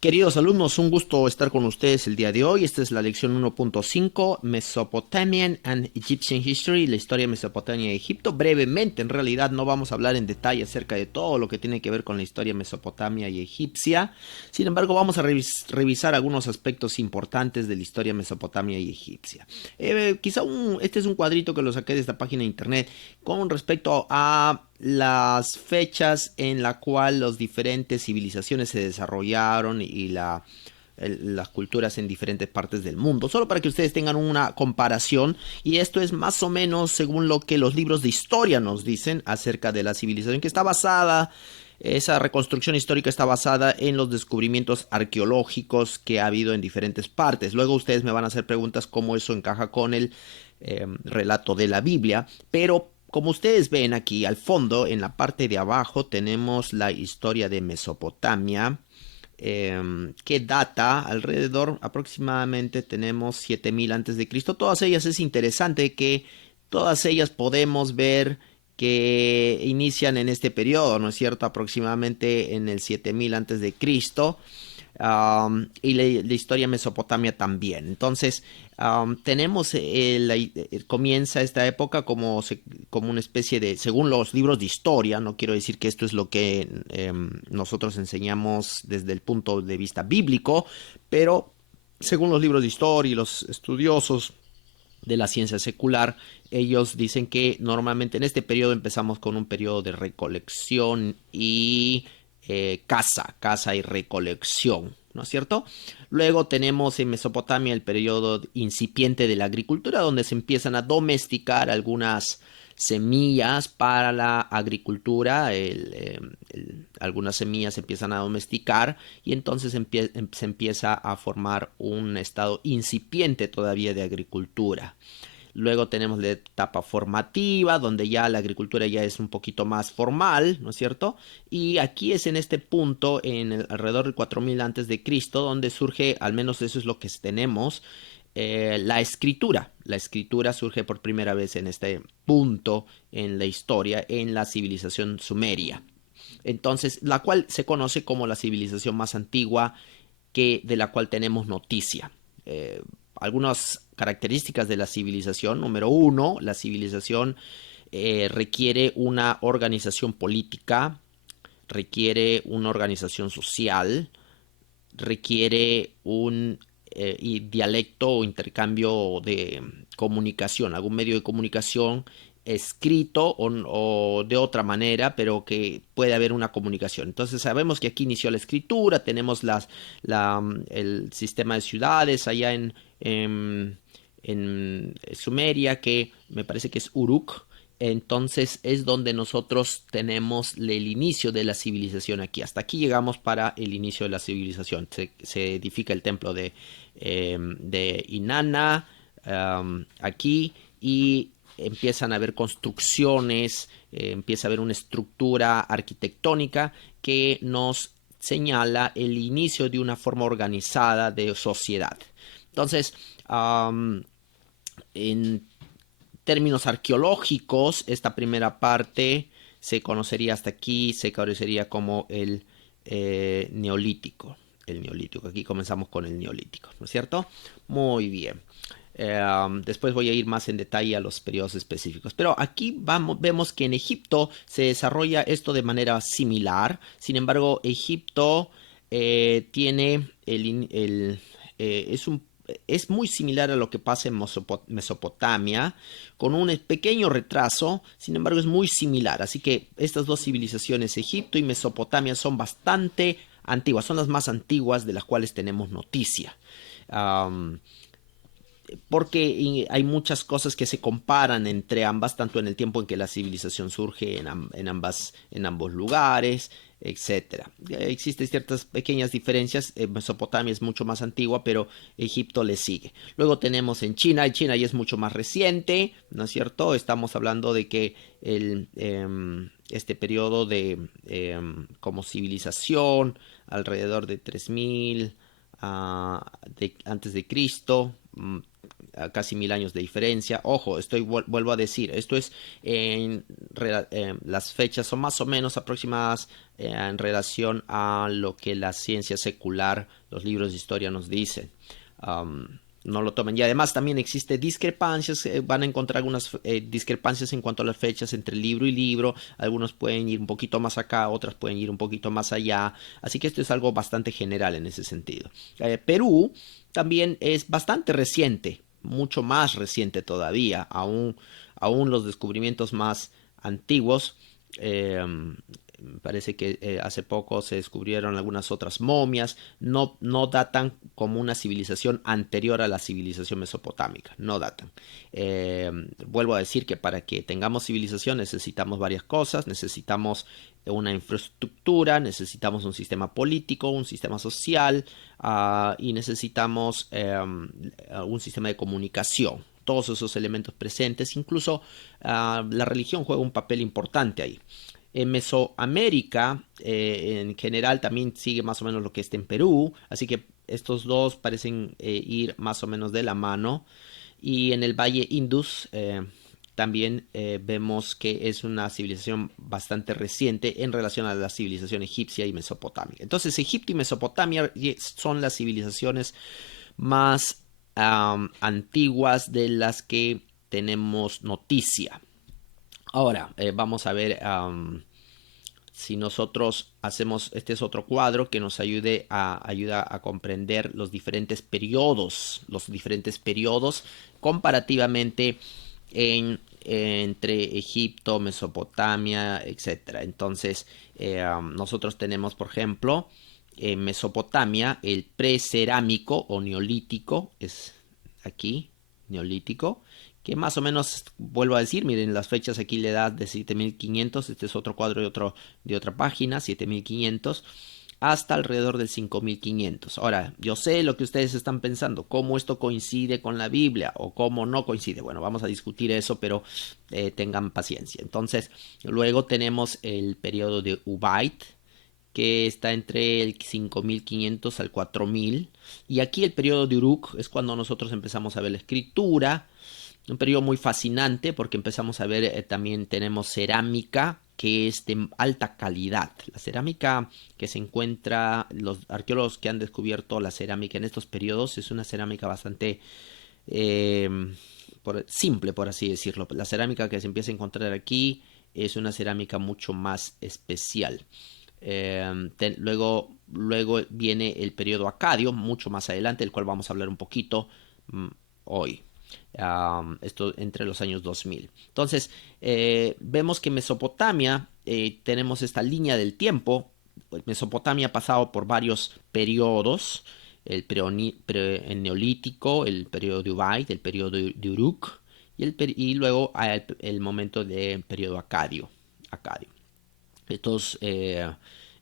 Queridos alumnos, un gusto estar con ustedes el día de hoy. Esta es la lección 1.5, Mesopotamian and Egyptian History, la historia de Mesopotamia y Egipto. Brevemente, en realidad no vamos a hablar en detalle acerca de todo lo que tiene que ver con la historia mesopotamia y egipcia. Sin embargo, vamos a revisar algunos aspectos importantes de la historia mesopotamia y egipcia. Este es un cuadrito que lo saqué de esta página de internet con respecto a las fechas en la cual las diferentes civilizaciones se desarrollaron y las culturas en diferentes partes del mundo, solo para que ustedes tengan una comparación, y esto es más o menos según lo que los libros de historia nos dicen acerca de la civilización, que está basada, esa reconstrucción histórica está basada en los descubrimientos arqueológicos que ha habido en diferentes partes. Luego ustedes me van a hacer preguntas cómo eso encaja con el relato de la Biblia, pero como ustedes ven aquí al fondo, en la parte de abajo, tenemos la historia de Mesopotamia, que data alrededor, aproximadamente tenemos 7000 antes de Cristo. Todas ellas es interesante que todas ellas podemos ver que inician en este periodo, ¿no es cierto? Aproximadamente en el 7000 antes de Cristo. Y la historia Mesopotamia también. Entonces, tenemos, comienza esta época como una especie de, según los libros de historia, no quiero decir que esto es lo que nosotros enseñamos desde el punto de vista bíblico, pero según los libros de historia y los estudiosos de la ciencia secular, ellos dicen que normalmente en este periodo empezamos con un periodo de recolección y caza y recolección, ¿no es cierto? Luego tenemos en Mesopotamia el periodo incipiente de la agricultura, donde se empiezan a domesticar algunas semillas para la agricultura, algunas semillas se empiezan a domesticar y entonces se empieza a formar un estado incipiente todavía de agricultura. Luego tenemos la etapa formativa, donde ya la agricultura ya es un poquito más formal, ¿no es cierto? Y aquí es en este punto, alrededor del 4000 antes de Cristo, donde surge, al menos eso es lo que tenemos, la escritura. La escritura surge por primera vez en este punto en la historia, en la civilización sumeria. Entonces, la cual se conoce como la civilización más antigua de la cual tenemos noticia. Algunas características de la civilización. Número uno, la civilización requiere una organización política, requiere una organización social, requiere un dialecto o intercambio de comunicación, algún medio de comunicación escrito o de otra manera, pero que puede haber una comunicación. Entonces sabemos que aquí inició la escritura, tenemos el sistema de ciudades allá en Sumeria, que me parece que es Uruk. Entonces es donde nosotros tenemos el inicio de la civilización aquí. Hasta aquí llegamos para el inicio de la civilización. Se edifica el templo de Inanna aquí, y empiezan a haber construcciones, empieza a haber una estructura arquitectónica que nos señala el inicio de una forma organizada de sociedad. Entonces, en términos arqueológicos, esta primera parte se conocería hasta aquí, se conocería como el neolítico. El neolítico, aquí comenzamos con el neolítico, ¿no es cierto? Muy bien. Después voy a ir más en detalle a los periodos específicos. Pero aquí vemos que en Egipto se desarrolla esto de manera similar. Sin embargo, Egipto tiene es muy similar a lo que pasa en Mesopotamia, con un pequeño retraso. Sin embargo, es muy similar. Así que estas dos civilizaciones, Egipto y Mesopotamia, son bastante antiguas, son las más antiguas de las cuales tenemos noticia. Um, porque hay muchas cosas que se comparan entre ambas, tanto en el tiempo en que la civilización surge en ambos lugares, etcétera. Existen ciertas pequeñas diferencias. Mesopotamia es mucho más antigua, pero Egipto le sigue. Luego tenemos en China ya es mucho más reciente, ¿no es cierto? Estamos hablando de que este periodo como civilización, alrededor de 3000 antes de Cristo, casi 1000 años de diferencia. Ojo, vuelvo a decir, esto es las fechas son más o menos aproximadas en relación a lo que la ciencia secular, los libros de historia nos dicen. No lo tomen. Y además también existe discrepancias, van a encontrar algunas discrepancias en cuanto a las fechas entre libro y libro. Algunos pueden ir un poquito más acá, otras pueden ir un poquito más allá. Así que esto es algo bastante general en ese sentido. Perú también es bastante reciente, mucho más reciente todavía. Aún los descubrimientos más antiguos. Parece que hace poco se descubrieron algunas otras momias. No datan como una civilización anterior a la civilización mesopotámica. No datan. Vuelvo a decir que para que tengamos civilización necesitamos varias cosas. Necesitamos una infraestructura, necesitamos un sistema político, un sistema social y necesitamos un sistema de comunicación. Todos esos elementos presentes, incluso la religión juega un papel importante ahí. En Mesoamérica, en general, también sigue más o menos lo que está en Perú, así que estos dos parecen ir más o menos de la mano. Y en el Valle Indus también vemos que es una civilización bastante reciente en relación a la civilización egipcia y mesopotámica. Entonces, Egipto y Mesopotamia son las civilizaciones más antiguas de las que tenemos noticia. Ahora, vamos a ver si nosotros hacemos, este es otro cuadro que nos ayuda a comprender los diferentes periodos comparativamente entre Egipto, Mesopotamia, etcétera. Entonces, nosotros tenemos, por ejemplo, en Mesopotamia, el precerámico o neolítico, es aquí, neolítico, que más o menos, vuelvo a decir, miren las fechas aquí, la edad de 7500, este es otro cuadro de otra página, 7500, hasta alrededor del 5500. Ahora, yo sé lo que ustedes están pensando, cómo esto coincide con la Biblia o cómo no coincide. Bueno, vamos a discutir eso, pero tengan paciencia. Entonces, luego tenemos el periodo de Ubaid, que está entre el 5500 al 4000. Y aquí el periodo de Uruk es cuando nosotros empezamos a ver la escritura. Un periodo muy fascinante porque empezamos a ver, también tenemos cerámica que es de alta calidad. La cerámica que se encuentra, los arqueólogos que han descubierto la cerámica en estos periodos, es una cerámica bastante eh, simple, por así decirlo. La cerámica que se empieza a encontrar aquí es una cerámica mucho más especial. Luego viene el periodo acadio, mucho más adelante, del cual vamos a hablar un poquito hoy. Esto entre los años 2000. Entonces, vemos que Mesopotamia, tenemos esta línea del tiempo. Mesopotamia ha pasado por varios periodos. El neolítico, el periodo de Ubaid, el periodo de Uruk y luego el momento del periodo acadio. Estos,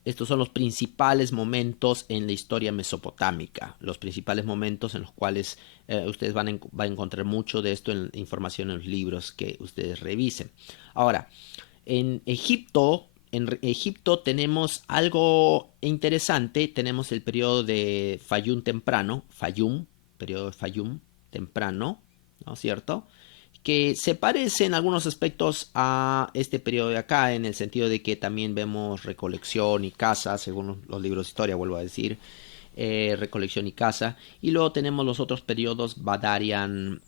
estos son los principales momentos en la historia mesopotámica, los principales momentos en los cuales ustedes van a encontrar mucho de esto en información en los libros que ustedes revisen. Ahora, en Egipto tenemos algo interesante, tenemos el periodo de Fayum temprano, periodo de Fayum temprano, ¿no es cierto? Que se parece en algunos aspectos a este periodo de acá, en el sentido de que también vemos recolección y caza, según los libros de historia, vuelvo a decir, recolección y caza. Y luego tenemos los otros periodos, Badarian,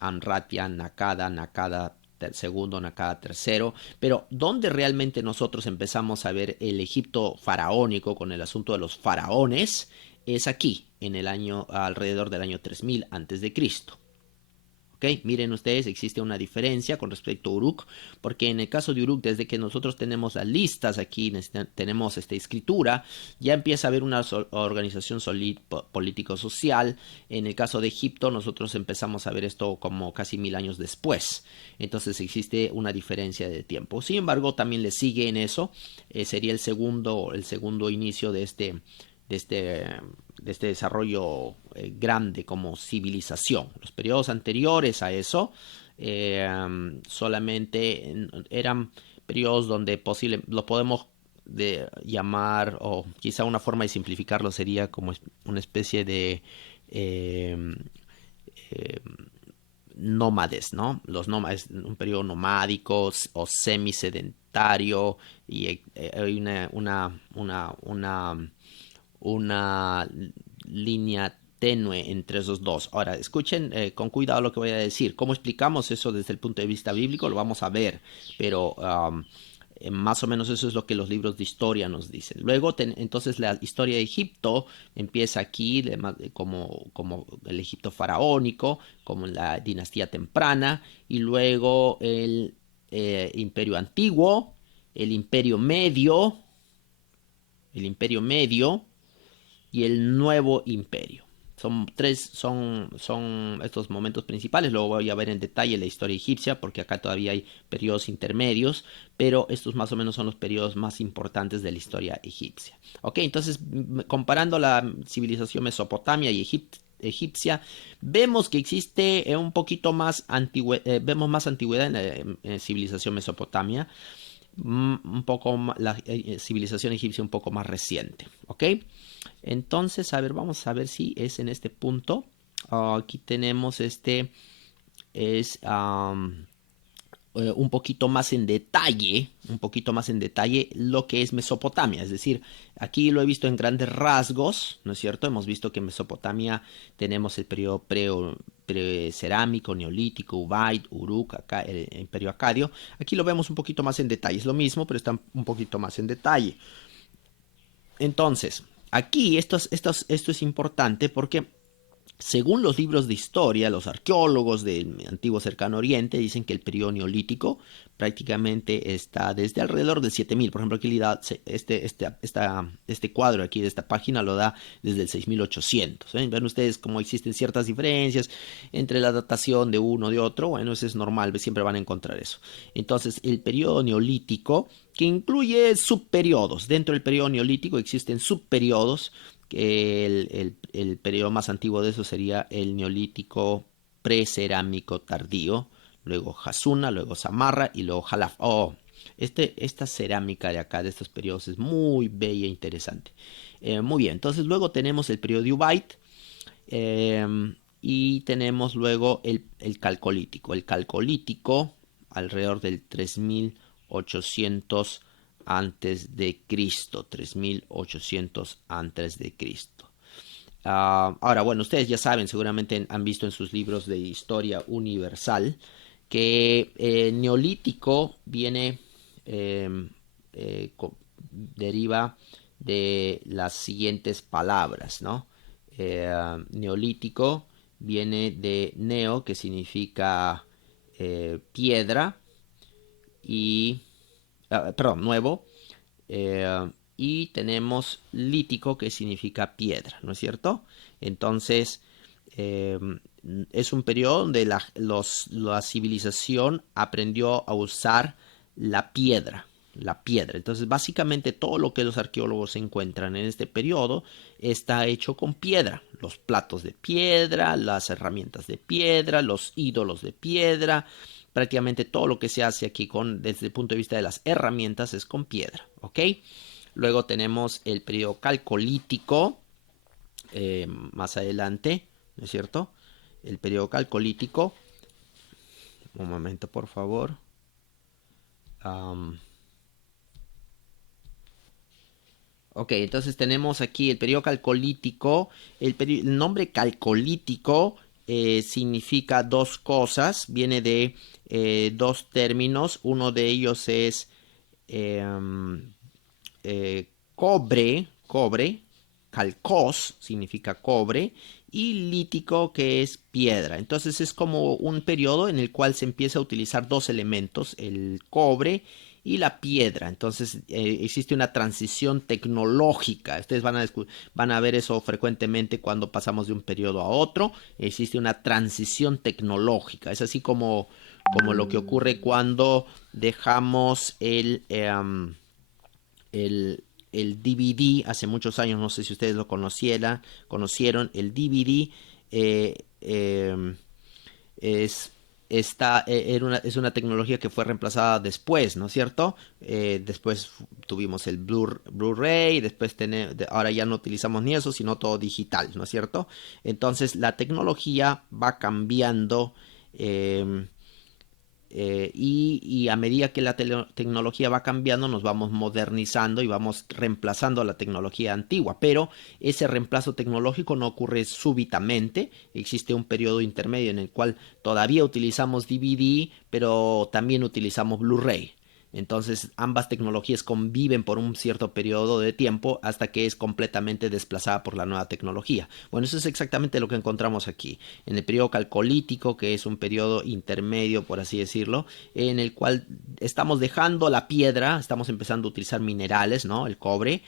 Amratian, Nakada segundo, Nakada tercero, pero donde realmente nosotros empezamos a ver el Egipto faraónico con el asunto de los faraones es aquí, en el año alrededor del año 3000 antes de Cristo. ¿Okay? Miren ustedes, existe una diferencia con respecto a Uruk, porque en el caso de Uruk, desde que nosotros tenemos las listas aquí, tenemos esta escritura, ya empieza a haber una organización político-social. En el caso de Egipto, nosotros empezamos a ver esto como casi 1000 años después. Entonces existe una diferencia de tiempo. Sin embargo, también le sigue en eso, sería el segundo inicio de este desarrollo grande como civilización. Los periodos anteriores a eso solamente eran periodos donde lo podemos llamar, o quizá una forma de simplificarlo sería como una especie de nómades, ¿no? Los nómades, un periodo nomádico o semisedentario, y hay una línea tenue entre esos dos. Ahora, escuchen con cuidado lo que voy a decir. ¿Cómo explicamos eso desde el punto de vista bíblico? Lo vamos a ver, pero más o menos eso es lo que los libros de historia nos dicen. Luego, entonces, la historia de Egipto empieza aquí como el Egipto faraónico, como la dinastía temprana, y luego el imperio antiguo, el imperio medio, el imperio medio, y el nuevo imperio. Son estos momentos principales. Luego voy a ver en detalle la historia egipcia, porque acá todavía hay periodos intermedios, pero estos más o menos son los periodos más importantes de la historia egipcia. Ok, entonces comparando la civilización mesopotamia y egipcia, vemos que existe un poquito más vemos más antigüedad en la civilización mesopotamia, un poco la civilización egipcia un poco más reciente, ¿ok? Entonces, a ver, vamos a ver si es en este punto. Aquí tenemos es un poquito más en detalle lo que es Mesopotamia. Es decir, aquí lo he visto en grandes rasgos, ¿no es cierto? Hemos visto que en Mesopotamia tenemos el periodo precerámico, neolítico, Ubaid, Uruk, acá, el imperio acadio. Aquí lo vemos un poquito más en detalle. Es lo mismo, pero está un poquito más en detalle. Entonces, aquí esto es importante porque según los libros de historia, los arqueólogos del antiguo cercano oriente dicen que el periodo neolítico prácticamente está desde alrededor del 7000. Por ejemplo, aquí le da este cuadro aquí de esta página lo da desde el 6800. Ven ustedes cómo existen ciertas diferencias entre la datación de uno de otro. Bueno, eso es normal, siempre van a encontrar eso. Entonces, el periodo neolítico, que incluye subperiodos. Dentro del periodo neolítico existen subperiodos. El periodo más antiguo de eso sería el neolítico precerámico tardío, luego Hasuna, luego Samarra y luego Jalaf. Esta cerámica de acá, de estos periodos, es muy bella e interesante. Muy bien, entonces luego tenemos el periodo de Ubaid, y tenemos luego el calcolítico. El calcolítico, alrededor del 3800 antes de Cristo, 3800 antes de Cristo. Ahora, bueno, ustedes ya saben, seguramente han visto en sus libros de historia universal que neolítico viene, deriva de las siguientes palabras, ¿no? Neolítico viene de neo, que significa piedra, y perdón, nuevo, y tenemos lítico, que significa piedra, ¿no es cierto? Entonces, es un periodo donde la civilización aprendió a usar la piedra. La piedra. Entonces, básicamente todo lo que los arqueólogos encuentran en este periodo está hecho con piedra. Los platos de piedra, las herramientas de piedra, los ídolos de piedra. Prácticamente todo lo que se hace aquí desde el punto de vista de las herramientas es con piedra, ¿ok? Luego tenemos el periodo calcolítico, más adelante, ¿no es cierto? El periodo calcolítico. Un momento, por favor. Ok, entonces tenemos aquí el periodo calcolítico. El nombre calcolítico significa dos cosas. Viene de dos términos. Uno de ellos es cobre, calcos significa cobre, y lítico, que es piedra. Entonces es como un periodo en el cual se empieza a utilizar dos elementos, el cobre y la piedra. Entonces existe una transición tecnológica. Ustedes van a ver eso frecuentemente cuando pasamos de un periodo a otro. Existe una transición tecnológica. Es así como lo que ocurre cuando dejamos el DVD hace muchos años. No sé si ustedes lo conocieron. El DVD es es una tecnología que fue reemplazada después, ¿no es cierto? Después tuvimos el Blu-ray, después ahora ya no utilizamos ni eso, sino todo digital, ¿no es cierto? Entonces la tecnología va cambiando. eh, y a medida que la tecnología va cambiando, nos vamos modernizando y vamos reemplazando a la tecnología antigua. Pero ese reemplazo tecnológico no ocurre súbitamente. Existe un periodo intermedio en el cual todavía utilizamos DVD, pero también utilizamos Blu-ray. Entonces ambas tecnologías conviven por un cierto periodo de tiempo hasta que es completamente desplazada por la nueva tecnología. Bueno, eso es exactamente lo que encontramos aquí. En el periodo calcolítico, que es un periodo intermedio, por así decirlo, en el cual estamos dejando la piedra, estamos empezando a utilizar minerales, ¿no? El cobre,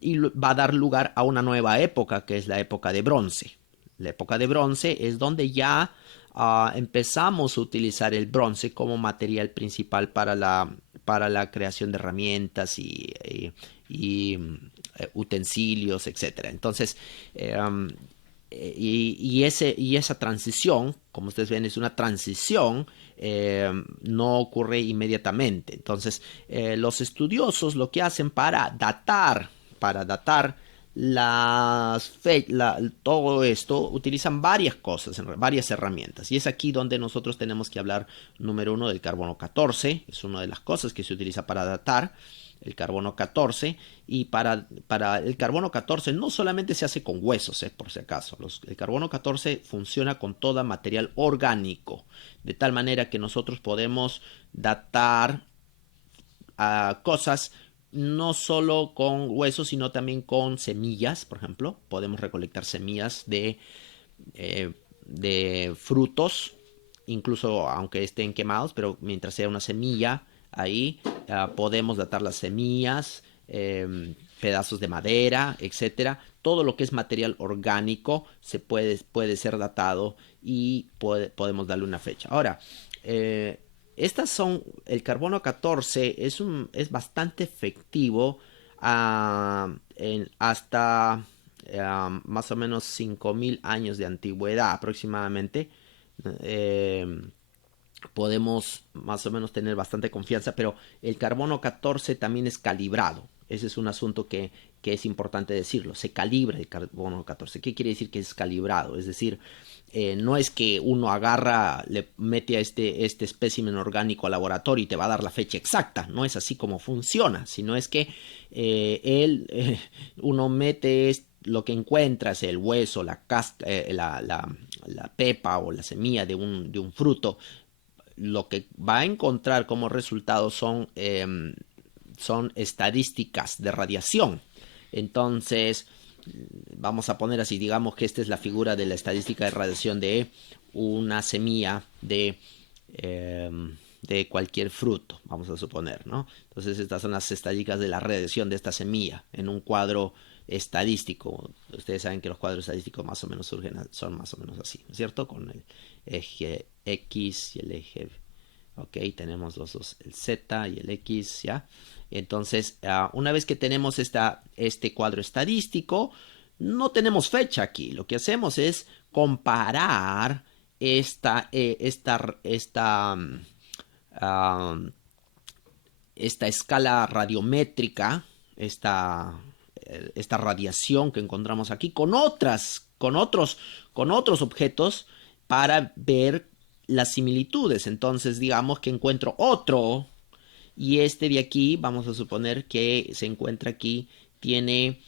y va a dar lugar a una nueva época, que es la época de bronce. La época de bronce es donde ya empezamos a utilizar el bronce como material principal para la creación de herramientas y utensilios, etcétera. Entonces, y esa transición, como ustedes ven, es una transición, no ocurre inmediatamente. Entonces, los estudiosos lo que hacen para datar todo esto, utilizan varias cosas, varias herramientas. Y es aquí donde nosotros tenemos que hablar, número uno, del carbono 14. Es una de las cosas que se utiliza para datar el carbono 14. Y para el carbono 14 no solamente se hace con huesos, por si acaso. El carbono 14 funciona con todo material orgánico. De tal manera que nosotros podemos datar cosas no solo con huesos, sino también con semillas, por ejemplo. Podemos recolectar semillas de frutos, incluso aunque estén quemados, pero mientras sea una semilla, ahí podemos datar las semillas, pedazos de madera, etcétera. Todo lo que es material orgánico puede ser datado y podemos darle una fecha. Ahora, estas son, el carbono 14 es bastante efectivo hasta más o menos 5000 años de antigüedad aproximadamente. Eh, Podemos más o menos tener bastante confianza, pero el carbono 14 también es calibrado. Ese es un asunto que es importante decirlo. Se calibra el carbono 14. ¿Qué quiere decir que es calibrado? Es decir, no es que uno agarra, le mete a este espécimen orgánico al laboratorio y te va a dar la fecha exacta. No es así como funciona, sino es que uno mete lo que encuentras, el hueso, la casca, la pepa o la semilla de un fruto. Lo que va a encontrar como resultado son estadísticas de radiación. Entonces, vamos a poner así, digamos que esta es la figura de la estadística de radiación de una semilla de cualquier fruto, vamos a suponer, ¿no? Entonces, estas son las estadísticas de la radiación de esta semilla en un cuadro estadístico. Ustedes saben que los cuadros estadísticos más o menos son más o menos así, ¿no es cierto? Con el eje X y el eje, ok, tenemos los dos, el Z y el X, ¿ya? Entonces, una vez que tenemos este cuadro estadístico, no tenemos fecha aquí. Lo que hacemos es comparar um, esta escala radiométrica, esta radiación que encontramos aquí con otros objetos para ver las similitudes. Entonces, digamos que encuentro otro y este de aquí, vamos a suponer que se encuentra aquí, tiene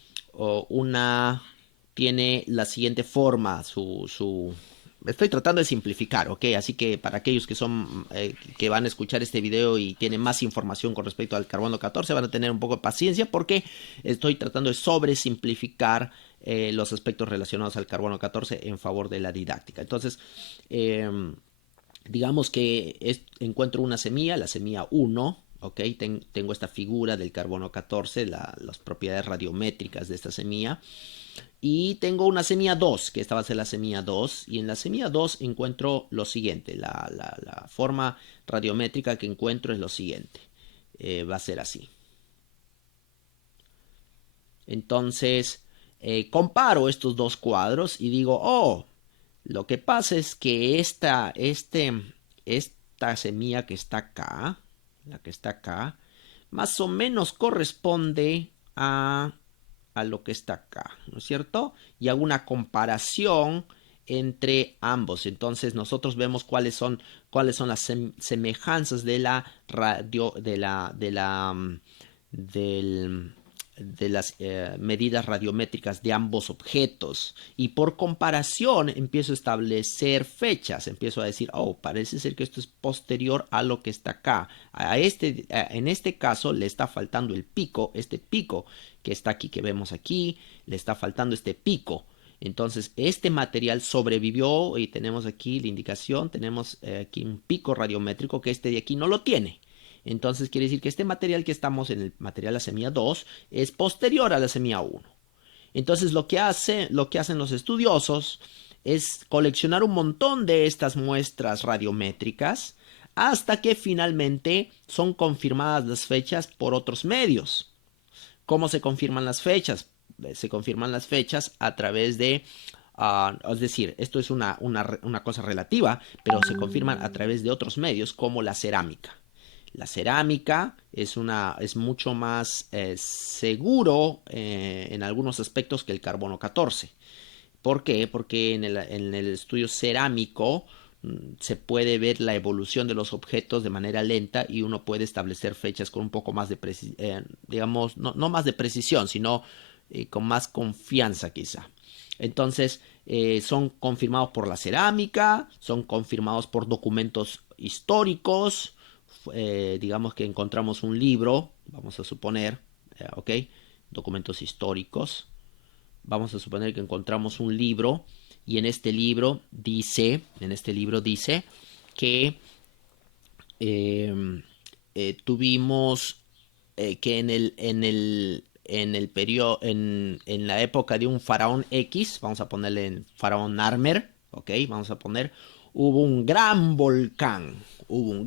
tiene la siguiente forma, Estoy tratando de simplificar, ¿ok? Así que para aquellos que van a escuchar este video y tienen más información con respecto al carbono 14, van a tener un poco de paciencia porque estoy tratando de sobresimplificar los aspectos relacionados al carbono 14 en favor de la didáctica. Entonces, digamos que encuentro una semilla, la semilla 1, ¿ok? Tengo esta figura del carbono 14, las propiedades radiométricas de esta semilla. Y tengo una semilla 2, que esta va a ser la semilla 2. Y en la semilla 2 encuentro lo siguiente. La forma radiométrica que encuentro es lo siguiente. Va a ser así. Entonces, comparo estos dos cuadros y digo, oh, Lo que pasa es que esta semilla que está acá, la que está acá, más o menos corresponde a lo que está acá, ¿no es cierto? Y hago una comparación entre ambos. Entonces nosotros vemos cuáles son las semejanzas de la radio, de las medidas radiométricas de ambos objetos, y por comparación empiezo a establecer fechas, empiezo a decir, oh, parece ser que esto es posterior a lo que está acá, en este caso le está faltando el pico, este pico que está aquí, que vemos aquí, le está faltando este pico. Entonces este material sobrevivió y tenemos aquí la indicación, tenemos aquí un pico radiométrico que este de aquí no lo tiene. Entonces quiere decir que este material que estamos en el material la semilla 2 es posterior a la semilla 1. Entonces lo que hacen los estudiosos es coleccionar un montón de estas muestras radiométricas hasta que finalmente son confirmadas las fechas por otros medios. ¿Cómo se confirman las fechas? Se confirman las fechas a través de, es decir, esto es una cosa relativa, pero se confirman a través de otros medios como la cerámica. La cerámica es mucho más seguro en algunos aspectos que el carbono 14. ¿Por qué? Porque en el estudio cerámico se puede ver la evolución de los objetos de manera lenta y uno puede establecer fechas con un poco más de precisión, digamos, no más de precisión, sino con más confianza quizá. Entonces, son confirmados por la cerámica, son confirmados por documentos históricos. Digamos que encontramos un libro, vamos a suponer, ok, documentos históricos. Vamos a suponer que encontramos un libro y en este libro dice que tuvimos que en el periodo, en la época de un faraón X, vamos a ponerle en faraón Narmer, ok, vamos a poner, hubo un gran volcán, un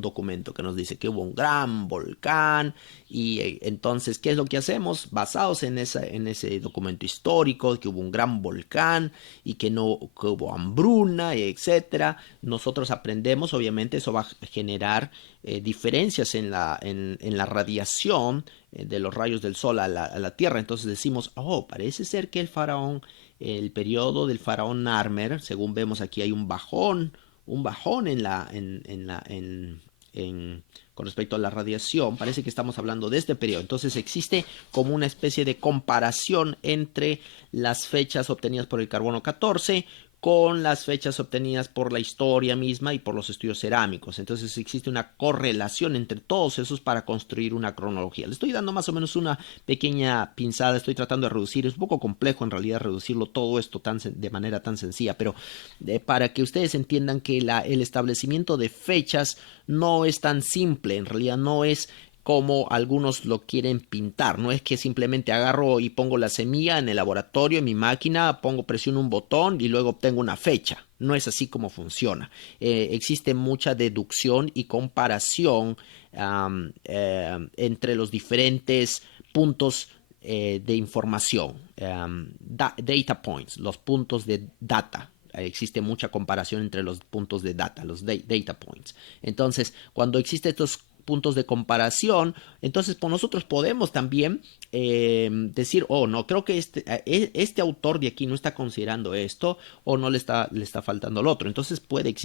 documento que nos dice que hubo un gran volcán, y entonces, ¿qué es lo que hacemos? Basados en ese documento histórico, que hubo un gran volcán y que hubo hambruna, etcétera, nosotros aprendemos, obviamente eso va a generar diferencias en la radiación de los rayos del sol a la Tierra. Entonces decimos, oh, parece ser que el periodo del faraón Narmer, según vemos aquí hay un bajón con respecto a la radiación, parece que estamos hablando de este periodo. Entonces existe como una especie de comparación entre las fechas obtenidas por el carbono 14 con las fechas obtenidas por la historia misma y por los estudios cerámicos. Entonces existe una correlación entre todos esos para construir una cronología. Le estoy dando más o menos una pequeña pinzada, estoy tratando de reducir, es un poco complejo en realidad reducirlo todo esto de manera tan sencilla, pero para que ustedes entiendan que el establecimiento de fechas no es tan simple, en realidad no es como algunos lo quieren pintar. No es que simplemente agarro y pongo la semilla en el laboratorio, en mi máquina, presiono un botón y luego obtengo una fecha. No es así como funciona. Existe mucha deducción y comparación entre los diferentes puntos de información, data points, los puntos de data. Existe mucha comparación entre los puntos de data, los data points. Entonces, cuando existen estos puntos de comparación, entonces pues nosotros podemos también decir, oh, no, creo que este autor de aquí no está considerando esto, o no le está faltando lo otro. Entonces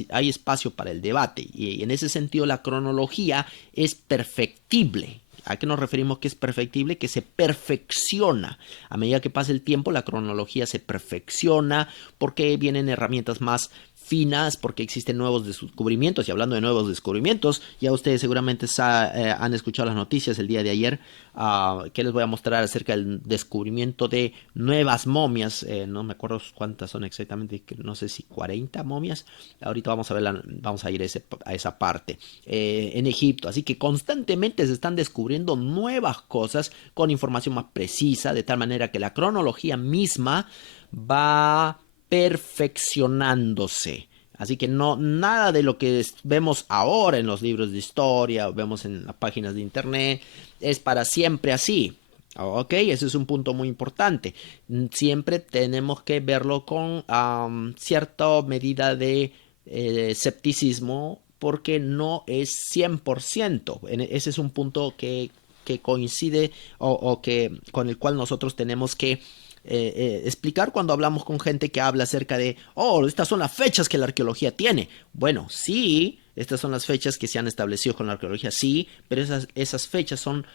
hay espacio para el debate, y en ese sentido la cronología es perfectible. ¿A qué nos referimos que es perfectible? Que se perfecciona. A medida que pasa el tiempo, la cronología se perfecciona porque vienen herramientas más finas, porque existen nuevos descubrimientos. Y hablando de nuevos descubrimientos, ya ustedes seguramente han escuchado las noticias el día de ayer, que les voy a mostrar acerca del descubrimiento de nuevas momias. No me acuerdo cuántas son exactamente, no sé si 40 momias. Ahorita vamos a ir a esa parte en Egipto. Así que constantemente se están descubriendo nuevas cosas con información más precisa, de tal manera que la cronología misma va perfeccionándose. Así que nada de lo que vemos ahora en los libros de historia o vemos en las páginas de internet es para siempre así. Ok, ese es un punto muy importante. Siempre tenemos que verlo con cierta medida de escepticismo porque no es 100%. Ese es un punto que coincide o que, con el cual nosotros tenemos que explicar cuando hablamos con gente que habla acerca de, oh, estas son las fechas que la arqueología tiene. Bueno, sí, estas son las fechas que se han establecido con la arqueología, sí, pero esas fechas son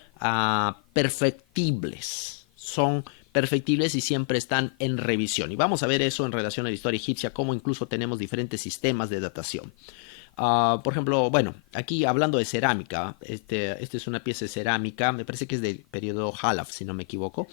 perfectibles. Son perfectibles y siempre están en revisión. Y vamos a ver eso en relación a la historia egipcia, cómo incluso tenemos diferentes sistemas de datación. Por ejemplo, bueno, aquí hablando de cerámica, este es una pieza de cerámica, me parece que es del periodo Halaf, si no me equivoco.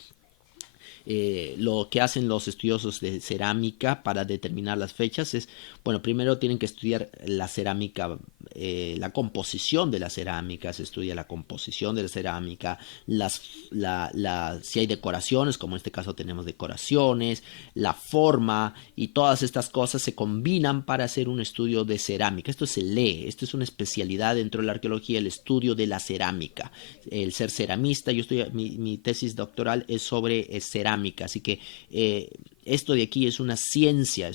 Lo que hacen los estudiosos de cerámica para determinar las fechas es, bueno, primero tienen que estudiar la cerámica, la composición de la cerámica, se estudia la composición de la cerámica, si hay decoraciones, como en este caso tenemos decoraciones, la forma y todas estas cosas se combinan para hacer un estudio de cerámica. Esto se lee, esto es una especialidad dentro de la arqueología, el estudio de la cerámica. El ser ceramista, mi tesis doctoral es sobre cerámica, así que esto de aquí es una ciencia,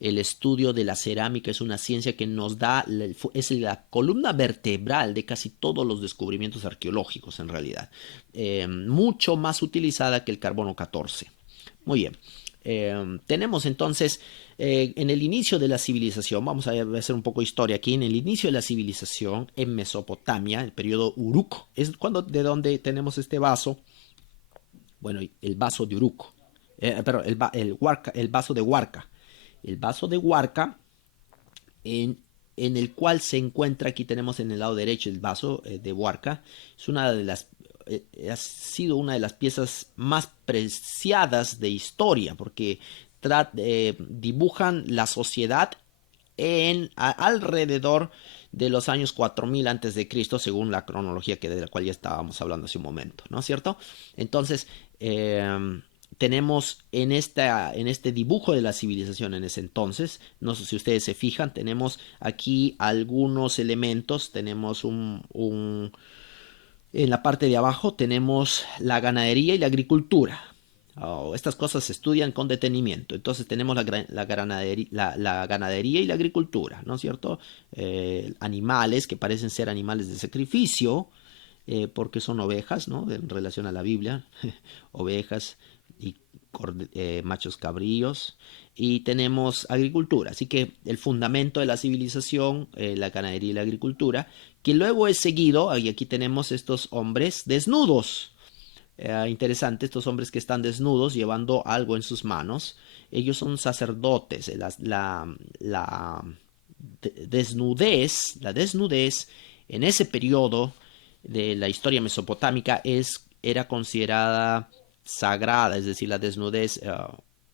el estudio de la cerámica es una ciencia que nos da, es la columna vertebral de casi todos los descubrimientos arqueológicos en realidad, mucho más utilizada que el carbono 14. Muy bien. Tenemos entonces en el inicio de la civilización, vamos a hacer un poco de historia aquí, en el inicio de la civilización en Mesopotamia, el periodo Uruk, es de donde tenemos este vaso, bueno, el vaso de Uruk, perdón, el vaso de Huarca. El vaso de Huarca en el cual se encuentra, aquí tenemos en el lado derecho el vaso de Huarca, es una de las ha sido una de las piezas más preciadas de historia porque dibujan la sociedad alrededor de los años 4000 antes de Cristo, según la cronología de la cual ya estábamos hablando hace un momento, ¿no es cierto? Entonces, tenemos en este dibujo de la civilización en ese entonces, no sé si ustedes se fijan, tenemos aquí algunos elementos, tenemos en la parte de abajo tenemos la ganadería y la agricultura. Estas cosas se estudian con detenimiento. Entonces tenemos la ganadería y la agricultura, ¿no es cierto? Animales que parecen ser animales de sacrificio, porque son ovejas, ¿no? En relación a la Biblia, ovejas y machos cabríos. Y tenemos agricultura, así que el fundamento de la civilización, la ganadería y la agricultura, que luego es seguido, y aquí tenemos estos hombres desnudos. Interesante, estos hombres que están desnudos llevando algo en sus manos. Ellos son sacerdotes. La desnudez en ese periodo de la historia mesopotámica era considerada sagrada, es decir, la desnudez,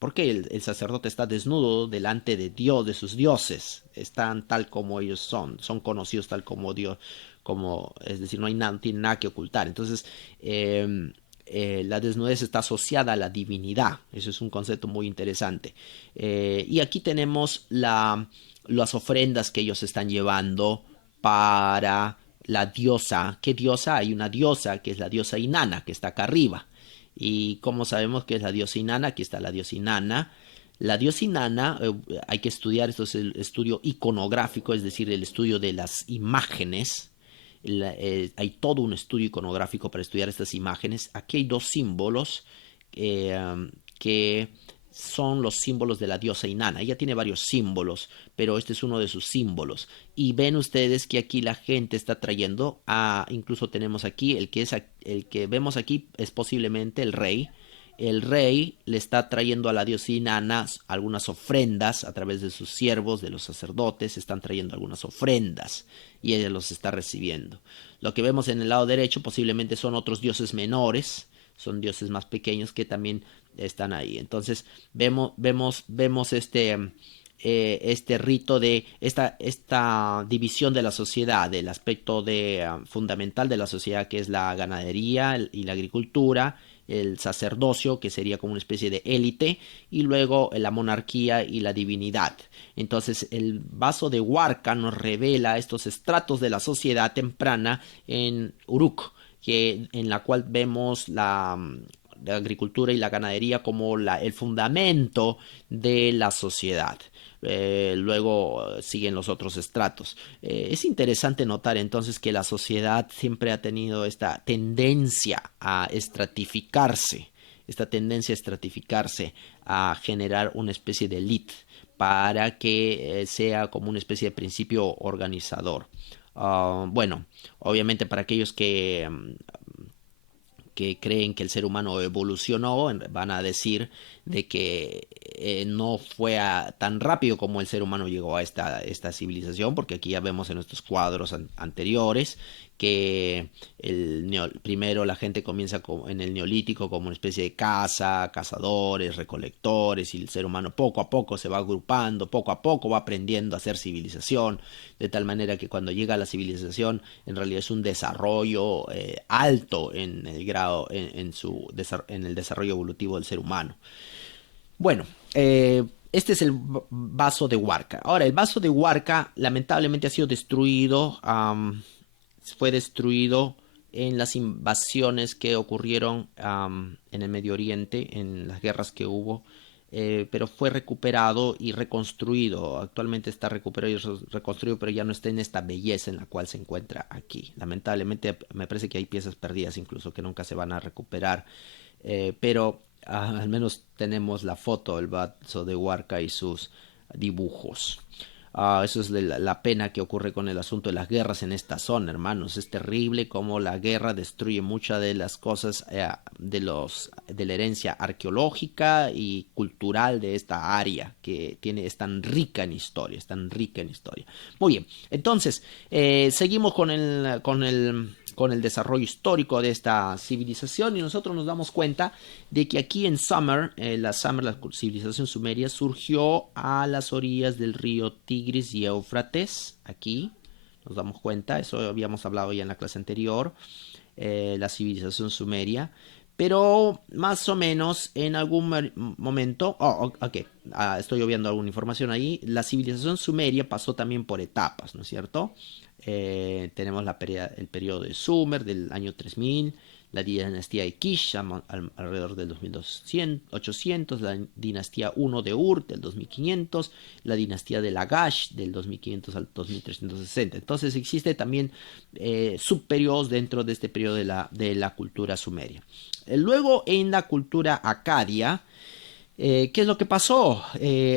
porque el sacerdote está desnudo delante de Dios, de sus dioses, están tal como ellos son conocidos tal como Dios, es decir, no tienen nada que ocultar. Entonces, la desnudez está asociada a la divinidad, eso es un concepto muy interesante. Y aquí tenemos las ofrendas que ellos están llevando para la diosa. ¿Qué diosa? Hay una diosa que es la diosa Inanna, que está acá arriba. ¿Y cómo sabemos que es la diosa Inanna? Aquí está la diosa Inanna. La diosa Inanna, hay que estudiar, esto es el estudio iconográfico, es decir, el estudio de las imágenes. Hay todo un estudio iconográfico para estudiar estas imágenes. Aquí hay dos símbolos que son los símbolos de la diosa Inanna. Ella tiene varios símbolos, pero este es uno de sus símbolos. Y ven ustedes que aquí la gente está trayendo, incluso tenemos aquí, el que vemos aquí es posiblemente el rey. El rey le está trayendo a la diosa Inanna algunas ofrendas a través de sus siervos, de los sacerdotes, están trayendo algunas ofrendas y ella los está recibiendo. Lo que vemos en el lado derecho posiblemente son otros dioses menores, son dioses más pequeños que también están ahí. Entonces vemos este rito de esta división de la sociedad, del aspecto fundamental de la sociedad que es la ganadería y la agricultura, el sacerdocio, que sería como una especie de élite, y luego la monarquía y la divinidad. Entonces el vaso de Huarca nos revela estos estratos de la sociedad temprana en Uruk. en la cual vemos la agricultura y la ganadería como el fundamento de la sociedad. Luego siguen los otros estratos. Es interesante notar entonces que la sociedad siempre ha tenido esta tendencia a estratificarse, a generar una especie de élite para que sea como una especie de principio organizador. Bueno, obviamente para aquellos que creen que el ser humano evolucionó, van a decir de que no fue tan rápido como el ser humano llegó a esta civilización, porque aquí ya vemos en estos cuadros anteriores que primero la gente comienza en el neolítico como una especie de cazadores, recolectores, y el ser humano poco a poco se va agrupando, poco a poco va aprendiendo a hacer civilización, de tal manera que cuando llega a la civilización en realidad es un desarrollo alto en el grado, en el desarrollo evolutivo del ser humano. Bueno, este es el vaso de Huarca. Ahora, el vaso de Huarca lamentablemente ha sido destruido, fue destruido en las invasiones que ocurrieron en el Medio Oriente, en las guerras que hubo, pero fue recuperado y reconstruido. Actualmente está recuperado y reconstruido, pero ya no está en esta belleza en la cual se encuentra aquí. Lamentablemente me parece que hay piezas perdidas incluso que nunca se van a recuperar, pero al menos tenemos la foto del vaso de Huarca y sus dibujos. Eso es la pena que ocurre con el asunto de las guerras en esta zona, hermanos. Es terrible cómo la guerra destruye muchas de las cosas de la herencia arqueológica y cultural de esta área que es tan rica en historia, Muy bien, entonces seguimos con el desarrollo histórico de esta civilización, y nosotros nos damos cuenta de que aquí en Sumer, la civilización sumeria, surgió a las orillas del río Tigris y Éufrates. Aquí nos damos cuenta, eso habíamos hablado ya en la clase anterior, la civilización sumeria. Pero más o menos en algún momento, estoy obviando alguna información ahí, la civilización sumeria pasó también por etapas, ¿no es cierto? Tenemos el periodo de Sumer del año 3000, la dinastía de Kish alrededor del 2800, la dinastía 1 de Ur del 2500, la dinastía de Lagash del 2500 al 2360. Entonces existe también subperiodos dentro de este periodo de la cultura sumeria. Luego en la cultura acadia, ¿qué es lo que pasó?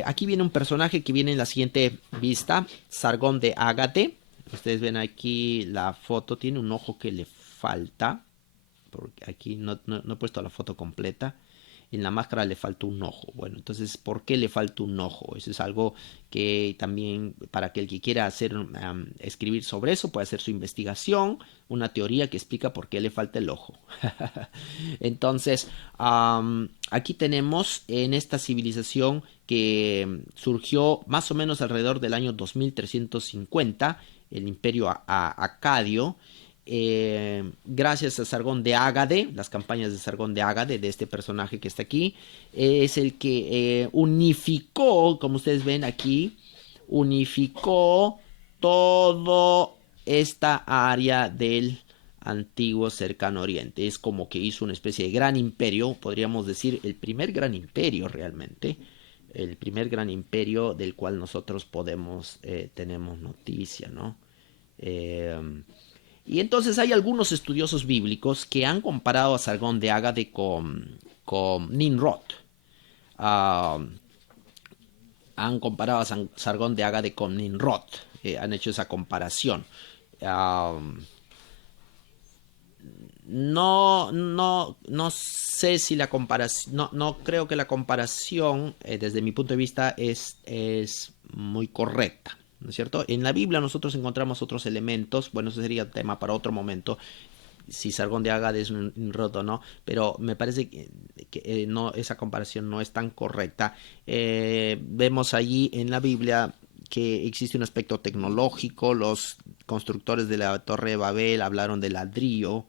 Aquí viene un personaje que viene en la siguiente vista, Sargón de Ágade. Ustedes ven aquí la foto, tiene un ojo que le falta, porque aquí no he puesto la foto completa. En la máscara le falta un ojo. Bueno, entonces, ¿por qué le falta un ojo? Eso es algo que también, para aquel que quiera escribir sobre eso, puede hacer su investigación, una teoría que explica por qué le falta el ojo. Entonces, aquí tenemos en esta civilización que surgió más o menos alrededor del año 2350, el imperio acadio, gracias a Sargón de Ágade, las campañas de Sargón de Ágade, de este personaje que está aquí, es el que unificó, como ustedes ven aquí, unificó toda esta área del antiguo cercano oriente. Es como que hizo una especie de gran imperio, podríamos decir el primer gran imperio realmente, el primer gran imperio del cual nosotros tenemos noticia, ¿no? Y entonces hay algunos estudiosos bíblicos que han comparado a Sargón de Ágade con Nimrod. Han comparado a Sargón de Ágade con Nimrod. Han hecho esa comparación. No sé si la comparación, no creo que la comparación, desde mi punto de vista, es muy correcta, ¿no es cierto? En la Biblia nosotros encontramos otros elementos, bueno, eso sería tema para otro momento, si Sargón de Ágade es un roto o no, pero me parece que no, esa comparación no es tan correcta. Vemos allí en la Biblia que existe un aspecto tecnológico. Los constructores de la Torre de Babel hablaron de ladrillo.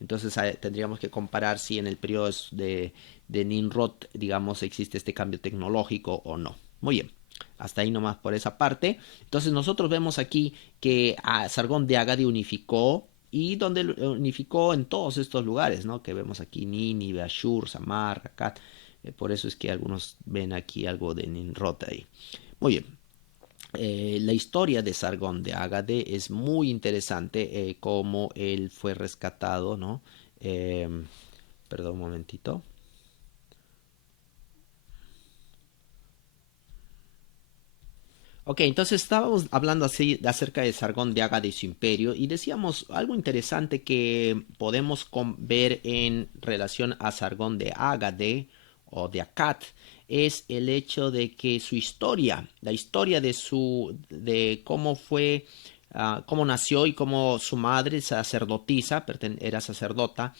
Entonces tendríamos que comparar si en el periodo de Nimrod, digamos, existe este cambio tecnológico o no. Muy bien, hasta ahí nomás por esa parte. Entonces nosotros vemos aquí que Sargón de Ágade unificó y donde unificó en todos estos lugares, ¿no? Que vemos aquí: Nínive, Ashur, Samar, Akkad. Por eso es que algunos ven aquí algo de Nimrod ahí. Muy bien. La historia de Sargón de Ágade es muy interesante, cómo él fue rescatado, ¿no? Eh, Perdón un momentito. Ok, entonces estábamos hablando así acerca de Sargón de Ágade y su imperio, y decíamos algo interesante que podemos ver en relación a Sargón de Ágade o de Akkad, es el hecho de que su historia, la historia de cómo fue, cómo nació y cómo su madre, sacerdotisa, era sacerdotisa,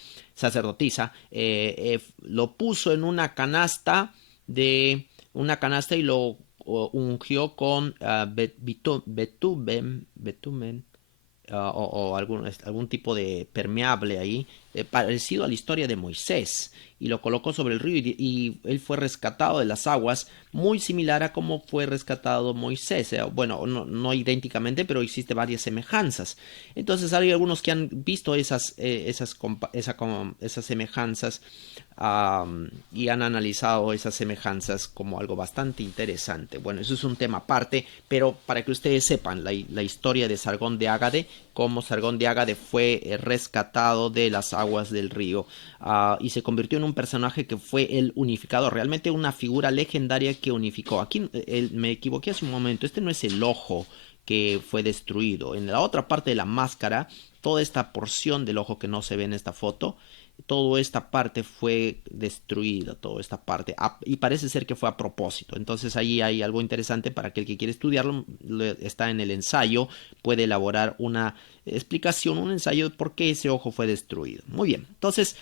lo puso en una canasta y lo ungió con betumen, o algún tipo de permeable ahí, parecido a la historia de Moisés, y lo colocó sobre el río, y él fue rescatado de las aguas, muy similar a cómo fue rescatado Moisés. Bueno, no idénticamente, pero existe varias semejanzas. Entonces hay algunos que han visto esas semejanzas, y han analizado esas semejanzas como algo bastante interesante. Bueno, eso es un tema aparte, pero para que ustedes sepan la historia de Sargón de Ágade, cómo Sargón de Ágade fue rescatado de las aguas del río, y se convirtió en un personaje que fue el unificador, realmente una figura legendaria que unificó. Aquí me equivoqué hace un momento, este no es el ojo que fue destruido. En la otra parte de la máscara, toda esta porción del ojo que no se ve en esta foto, toda esta parte fue destruida, toda esta parte, y parece ser que fue a propósito. Entonces ahí hay algo interesante para aquel que quiere estudiarlo, está en el ensayo, puede elaborar una explicación, un ensayo de por qué ese ojo fue destruido. Muy bien, entonces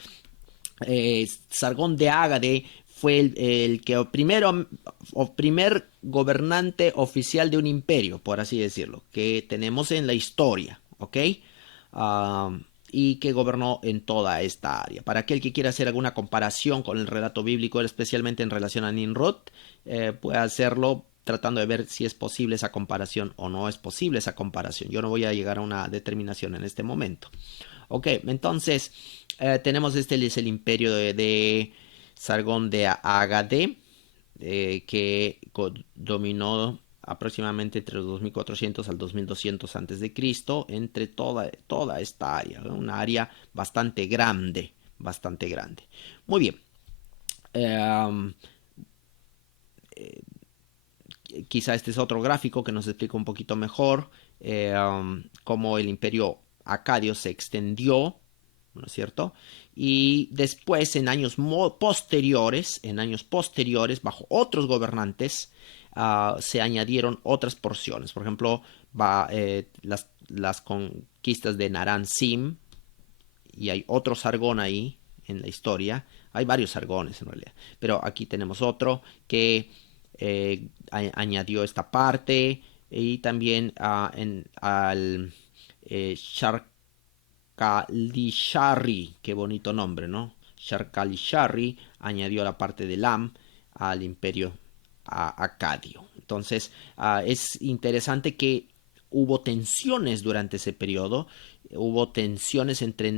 Sargón de Ágade fue el que primer gobernante oficial de un imperio, por así decirlo, que tenemos en la historia, ¿ok? Uh, y que gobernó en toda esta área. Para aquel que quiera hacer alguna comparación con el relato bíblico, especialmente en relación a Nimrod, puede hacerlo tratando de ver si es posible esa comparación o no es posible esa comparación. Yo no voy a llegar a una determinación en este momento. Ok, entonces tenemos es el imperio de Sargón de Ágade, que dominó aproximadamente entre los 2400 al 2200 antes de Cristo, entre toda esta área, ¿no? Una área bastante grande, bastante grande. Muy bien. Eh, Quizá este es otro gráfico que nos explica un poquito mejor cómo el imperio acadio se extendió, ¿no es cierto? Y después, en años posteriores, bajo otros gobernantes, se añadieron otras porciones. Por ejemplo, las conquistas de Naran Sim, y hay otro Sargón ahí en la historia. Hay varios Sargones en realidad, pero aquí tenemos otro que añadió esta parte, y también al Sharkalishari, qué bonito nombre, ¿no? Sharkalishari añadió la parte de Lam al imperio acadio. Entonces es interesante que hubo tensiones durante ese periodo, hubo tensiones entre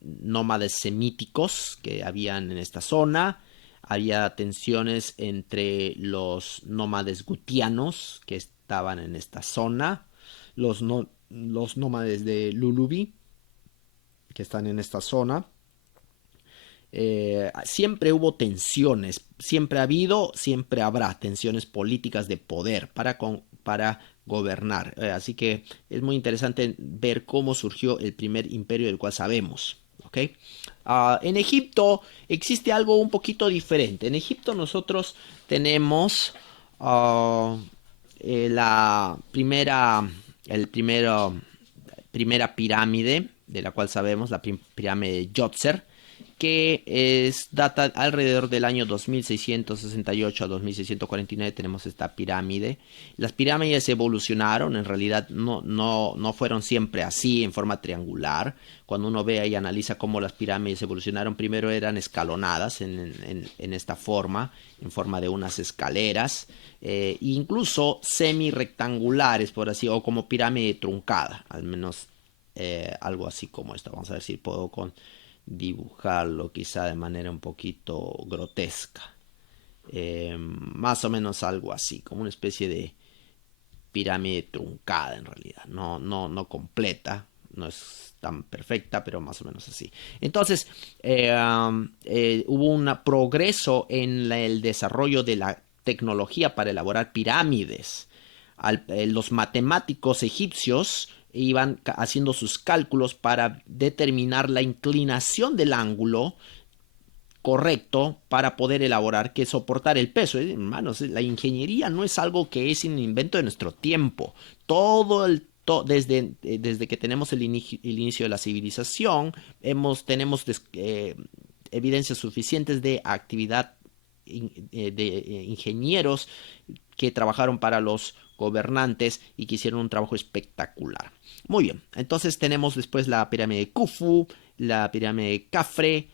nómades semíticos que habían en esta zona, había tensiones entre los nómades gutianos que estaban en esta zona, los nómades de Lulubi que están en esta zona. Siempre hubo tensiones, siempre ha habido, siempre habrá tensiones políticas de poder para gobernar. Así que es muy interesante ver cómo surgió el primer imperio del cual sabemos. ¿Okay? En Egipto existe algo un poquito diferente. En Egipto nosotros tenemos la primera pirámide de la cual sabemos, la pirámide de Djoser, que data alrededor del año 2668 a 2649. Tenemos esta pirámide. Las pirámides evolucionaron, en realidad no fueron siempre así, en forma triangular. Cuando uno ve y analiza cómo las pirámides evolucionaron, primero eran escalonadas en esta forma, en forma de unas escaleras, incluso semi-rectangulares, por así, o como pirámide truncada, al menos algo así como esto. Vamos a ver si puedo dibujarlo quizá de manera un poquito grotesca. Más o menos algo así, como una especie de pirámide truncada en realidad, no completa, no es tan perfecta, pero más o menos así. Entonces, hubo un progreso en el desarrollo de la tecnología para elaborar pirámides. Los matemáticos egipcios iban haciendo sus cálculos para determinar la inclinación del ángulo correcto para poder elaborar, que soportar el peso. Hermanos, la ingeniería no es algo que es un invento de nuestro tiempo. Desde que tenemos el inicio de la civilización, tenemos evidencias suficientes de actividad de ingenieros que trabajaron para los gobernantes y que hicieron un trabajo espectacular. Muy bien, entonces tenemos después la pirámide de Khufu, la pirámide de Khafre,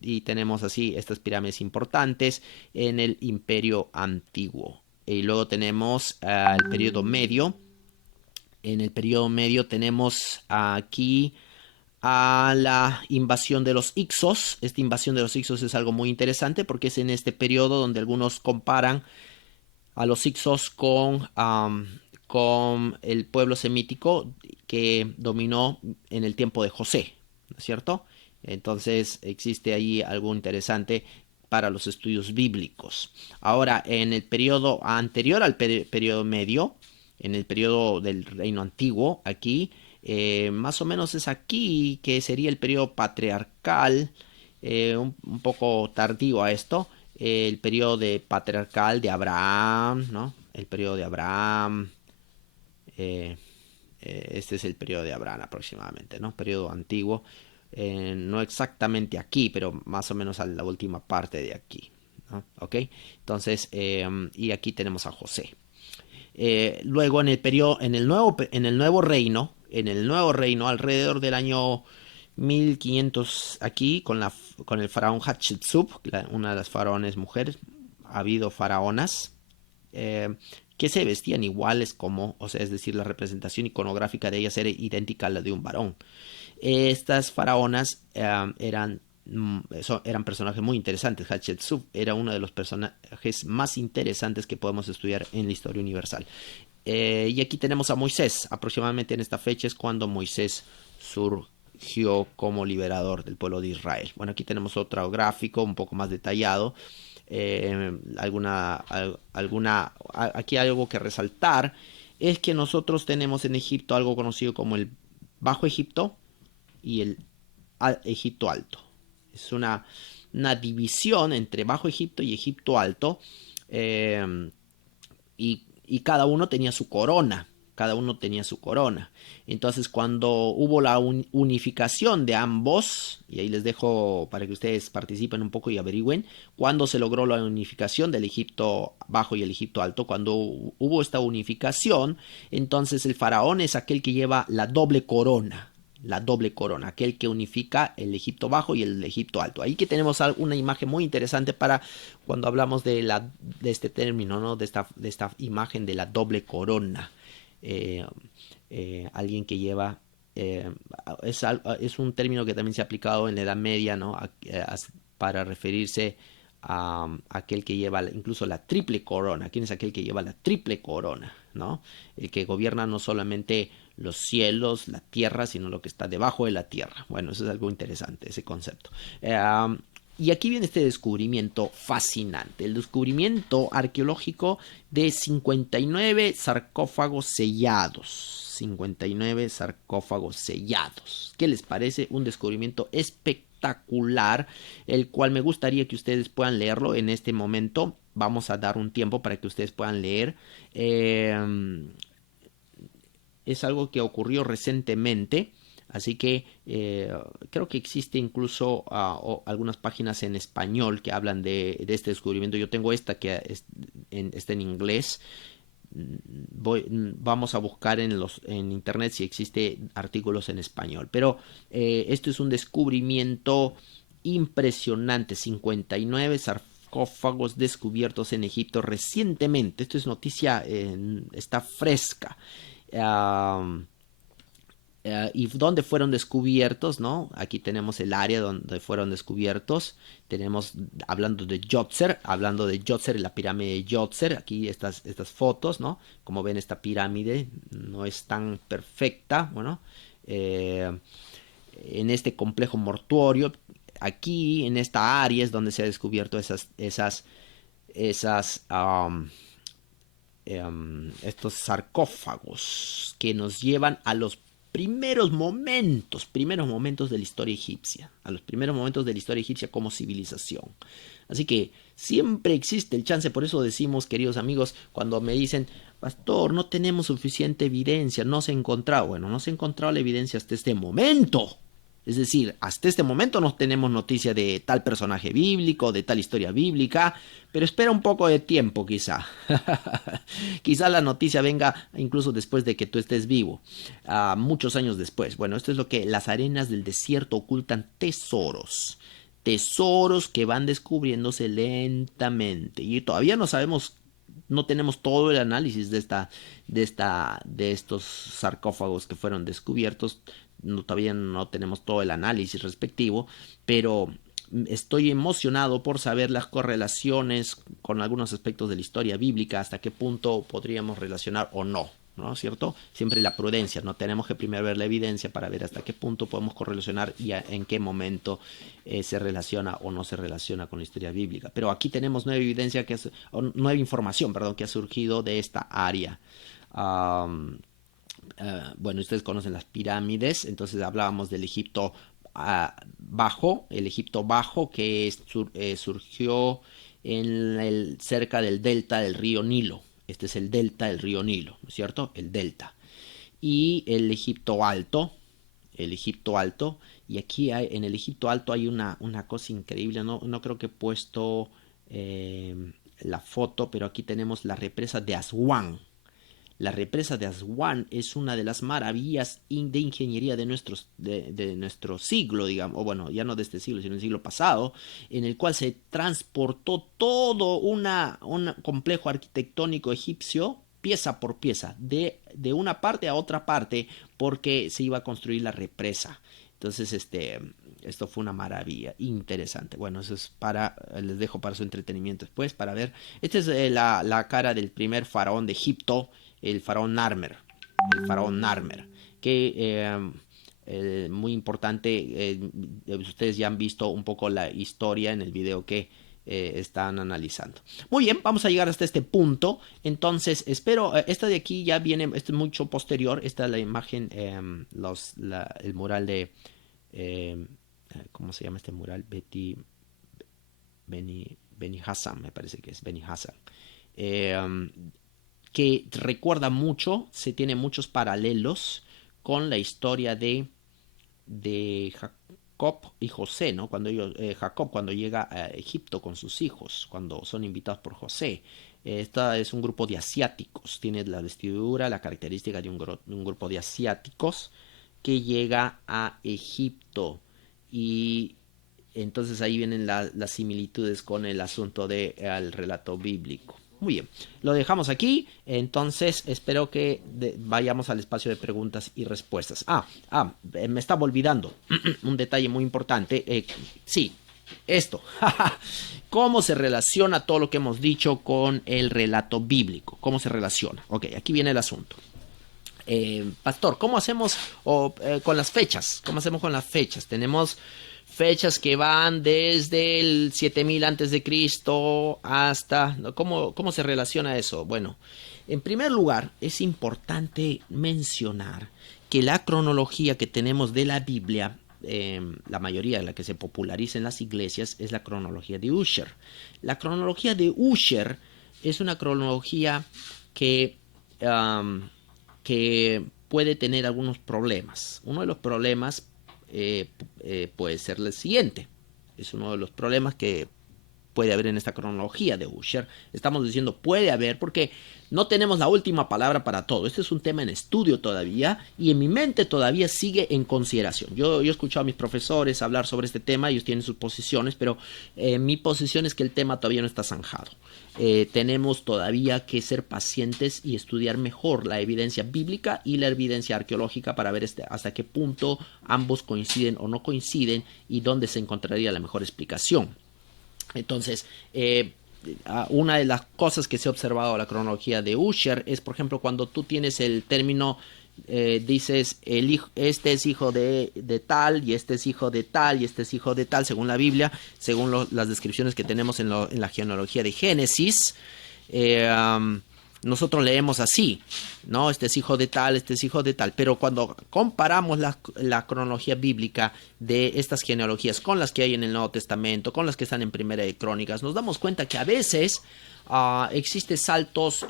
y tenemos así estas pirámides importantes en el Imperio Antiguo. Y luego tenemos el periodo medio. En el periodo medio tenemos aquí a la invasión de los Hicsos. Esta invasión de los Hicsos es algo muy interesante porque es en este periodo donde algunos comparan a los Hicsos con el pueblo semítico que dominó en el tiempo de José, ¿no es cierto? Entonces existe ahí algo interesante para los estudios bíblicos. Ahora, en el periodo anterior al periodo medio, en el periodo del reino antiguo, aquí, más o menos es aquí que sería el periodo patriarcal, un poco tardío a esto, el periodo patriarcal de Abraham, ¿no? El periodo de Abraham, eh, este es el periodo de Abraham aproximadamente, ¿no? Periodo antiguo, no exactamente aquí, pero más o menos a la última parte de aquí, ¿no? ¿Ok? Entonces, y aquí tenemos a José. Luego en el nuevo reino, alrededor del año 1500 aquí, con el faraón Hatshepsut, una de las faraones mujeres. Ha habido faraonas que se vestían iguales o sea, es decir, la representación iconográfica de ellas era idéntica a la de un varón. Estas faraonas eran personajes muy interesantes. Hatshepsut era uno de los personajes más interesantes que podemos estudiar en la historia universal. Y aquí tenemos a Moisés. Aproximadamente en esta fecha es cuando Moisés surgió como liberador del pueblo de Israel. Bueno, aquí tenemos otro gráfico un poco más detallado. Aquí algo que resaltar es que nosotros tenemos en Egipto algo conocido como el Bajo Egipto y el Egipto Alto. Es una división entre Bajo Egipto y Egipto Alto, y cada uno tenía su corona. Cada uno tenía su corona. Entonces, cuando hubo la unificación de ambos, y ahí les dejo para que ustedes participen un poco y averigüen, cuando se logró la unificación del Egipto Bajo y el Egipto Alto, cuando hubo esta unificación, entonces el faraón es aquel que lleva la doble corona. La doble corona, aquel que unifica el Egipto Bajo y el Egipto Alto. Ahí que tenemos una imagen muy interesante para cuando hablamos de este término, ¿no? De esta imagen de la doble corona. Alguien que lleva, es un término que también se ha aplicado en la Edad Media, ¿no? Para referirse a aquel que lleva incluso la triple corona. ¿Quién es aquel que lleva la triple corona? ¿No? El que gobierna no solamente los cielos, la tierra, sino lo que está debajo de la tierra. Bueno, eso es algo interesante, ese concepto. Y aquí viene este descubrimiento fascinante, el descubrimiento arqueológico de 59 sarcófagos sellados. 59 sarcófagos sellados. ¿Qué les parece? Un descubrimiento espectacular, el cual me gustaría que ustedes puedan leerlo en este momento. Vamos a dar un tiempo para que ustedes puedan leer. Es algo que ocurrió recientemente. Así que creo que existe incluso algunas páginas en español que hablan de este descubrimiento. Yo tengo esta que está en inglés. Vamos a buscar en internet si existe artículos en español. Pero esto es un descubrimiento impresionante. 59 sarcófagos descubiertos en Egipto recientemente. Esto es noticia, está fresca. y dónde fueron descubiertos, ¿no? Aquí tenemos el área donde fueron descubiertos. Tenemos, hablando de Djoser y la pirámide de Djoser. Aquí estas fotos, ¿no? Como ven, esta pirámide no es tan perfecta, bueno. Eh, en este complejo mortuorio, aquí en esta área es donde se ha descubierto esas estos sarcófagos que nos llevan a los primeros momentos de la historia egipcia, a los primeros momentos de la historia egipcia como civilización. Así que siempre existe el chance, por eso decimos, queridos amigos, cuando me dicen, pastor, no tenemos suficiente evidencia, no se ha encontrado. Bueno, no se ha encontrado la evidencia hasta este momento. Es decir, hasta este momento no tenemos noticia de tal personaje bíblico, de tal historia bíblica, pero espera un poco de tiempo quizá. Quizá la noticia venga incluso después de que tú estés vivo, muchos años después. Bueno, esto es lo que las arenas del desierto ocultan tesoros. Tesoros que van descubriéndose lentamente. Y todavía no sabemos, no tenemos todo el análisis de estos sarcófagos que fueron descubiertos. No, todavía no tenemos todo el análisis respectivo, pero estoy emocionado por saber las correlaciones con algunos aspectos de la historia bíblica, hasta qué punto podríamos relacionar o no, ¿no es cierto? Siempre la prudencia, no tenemos que primero ver la evidencia para ver hasta qué punto podemos correlacionar y en qué momento se relaciona o no se relaciona con la historia bíblica. Pero aquí tenemos nueva evidencia, nueva información, perdón, que ha surgido de esta área. Bueno, ustedes conocen las pirámides, entonces hablábamos del Egipto bajo, el Egipto bajo que surgió cerca del delta del río Nilo. Este es el delta del río Nilo, ¿no es cierto? El delta. Y el Egipto alto, y aquí en el Egipto alto hay una cosa increíble, no creo que he puesto la foto, pero aquí tenemos la represa de Aswan. La represa de Aswan es una de las maravillas de ingeniería de nuestro siglo, digamos, o bueno, ya no de este siglo, sino del siglo pasado, en el cual se transportó todo un complejo arquitectónico egipcio, pieza por pieza, de una parte a otra parte, porque se iba a construir la represa. Entonces, esto fue una maravilla, interesante. Bueno, eso es les dejo para su entretenimiento después, para ver. Esta es la cara del primer faraón de Egipto, el faraón Narmer, que muy importante, ustedes ya han visto un poco la historia en el video que están analizando. Muy bien, vamos a llegar hasta este punto. Entonces, espero, esta de aquí ya viene, esto es mucho posterior, esta es la imagen, el mural de, ¿cómo se llama este mural? Beni Hassan, me parece que es Beni Hassan. Que recuerda mucho, se tiene muchos paralelos con la historia de Jacob y José, ¿no? Jacob cuando llega a Egipto con sus hijos, cuando son invitados por José. Esta es un grupo de asiáticos, tiene la vestidura, la característica de un grupo de asiáticos que llega a Egipto, y entonces ahí vienen las similitudes con el asunto del relato bíblico. Muy bien, lo dejamos aquí, entonces espero que vayamos al espacio de preguntas y respuestas. Me estaba olvidando un detalle muy importante. Sí, esto. ¿Cómo se relaciona todo lo que hemos dicho con el relato bíblico? ¿Cómo se relaciona? Ok, aquí viene el asunto. Pastor, ¿cómo hacemos con las fechas? ¿Cómo hacemos con las fechas? Tenemos fechas que van desde el 7000 antes de Cristo hasta... ¿Cómo se relaciona eso? Bueno, en primer lugar, es importante mencionar que la cronología que tenemos de la Biblia, la mayoría de la que se populariza en las iglesias, es la cronología de Ussher. La cronología de Ussher es una cronología que puede tener algunos problemas. Uno de los problemas puede ser el siguiente. Es uno de los problemas que puede haber en esta cronología de Ussher. Estamos diciendo puede haber porque no tenemos la última palabra para todo. Este es un tema en estudio todavía y en mi mente todavía sigue en consideración. Yo he escuchado a mis profesores hablar sobre este tema, ellos tienen sus posiciones, pero mi posición es que el tema todavía no está zanjado. Tenemos todavía que ser pacientes y estudiar mejor la evidencia bíblica y la evidencia arqueológica para ver hasta qué punto ambos coinciden o no coinciden y dónde se encontraría la mejor explicación. Entonces, una de las cosas que se ha observado en la cronología de Ussher es, por ejemplo, cuando tú tienes el término, dices, este es hijo de tal, y este es hijo de tal, y este es hijo de tal, según la Biblia, según las descripciones que tenemos en la genealogía de Génesis. Nosotros leemos así, ¿no? Este es hijo de tal, este es hijo de tal. Pero cuando comparamos la cronología bíblica de estas genealogías con las que hay en el Nuevo Testamento, con las que están en Primera de Crónicas, nos damos cuenta que a veces existen saltos.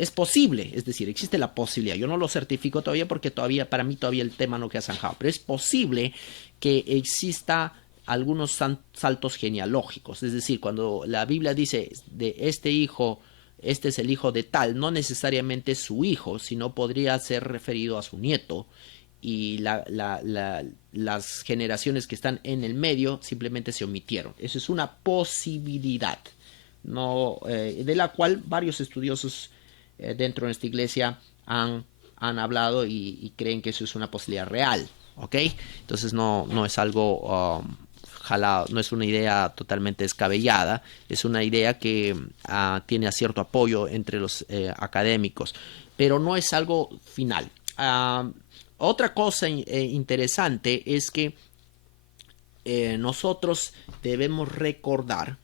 Es posible, es decir, existe la posibilidad. Yo no lo certifico todavía porque para mí todavía el tema no queda zanjado. Pero es posible que exista algunos saltos genealógicos. Es decir, cuando la Biblia dice de este hijo, este es el hijo de tal, no necesariamente su hijo, sino podría ser referido a su nieto, y las generaciones que están en el medio simplemente se omitieron. Eso es una posibilidad, no, de la cual varios estudiosos dentro de esta iglesia han hablado y creen que eso es una posibilidad real, ¿ok? Entonces no es algo jalado, no es una idea totalmente descabellada, es una idea que tiene cierto apoyo entre los académicos, pero no es algo final. Otra cosa interesante es que nosotros debemos recordar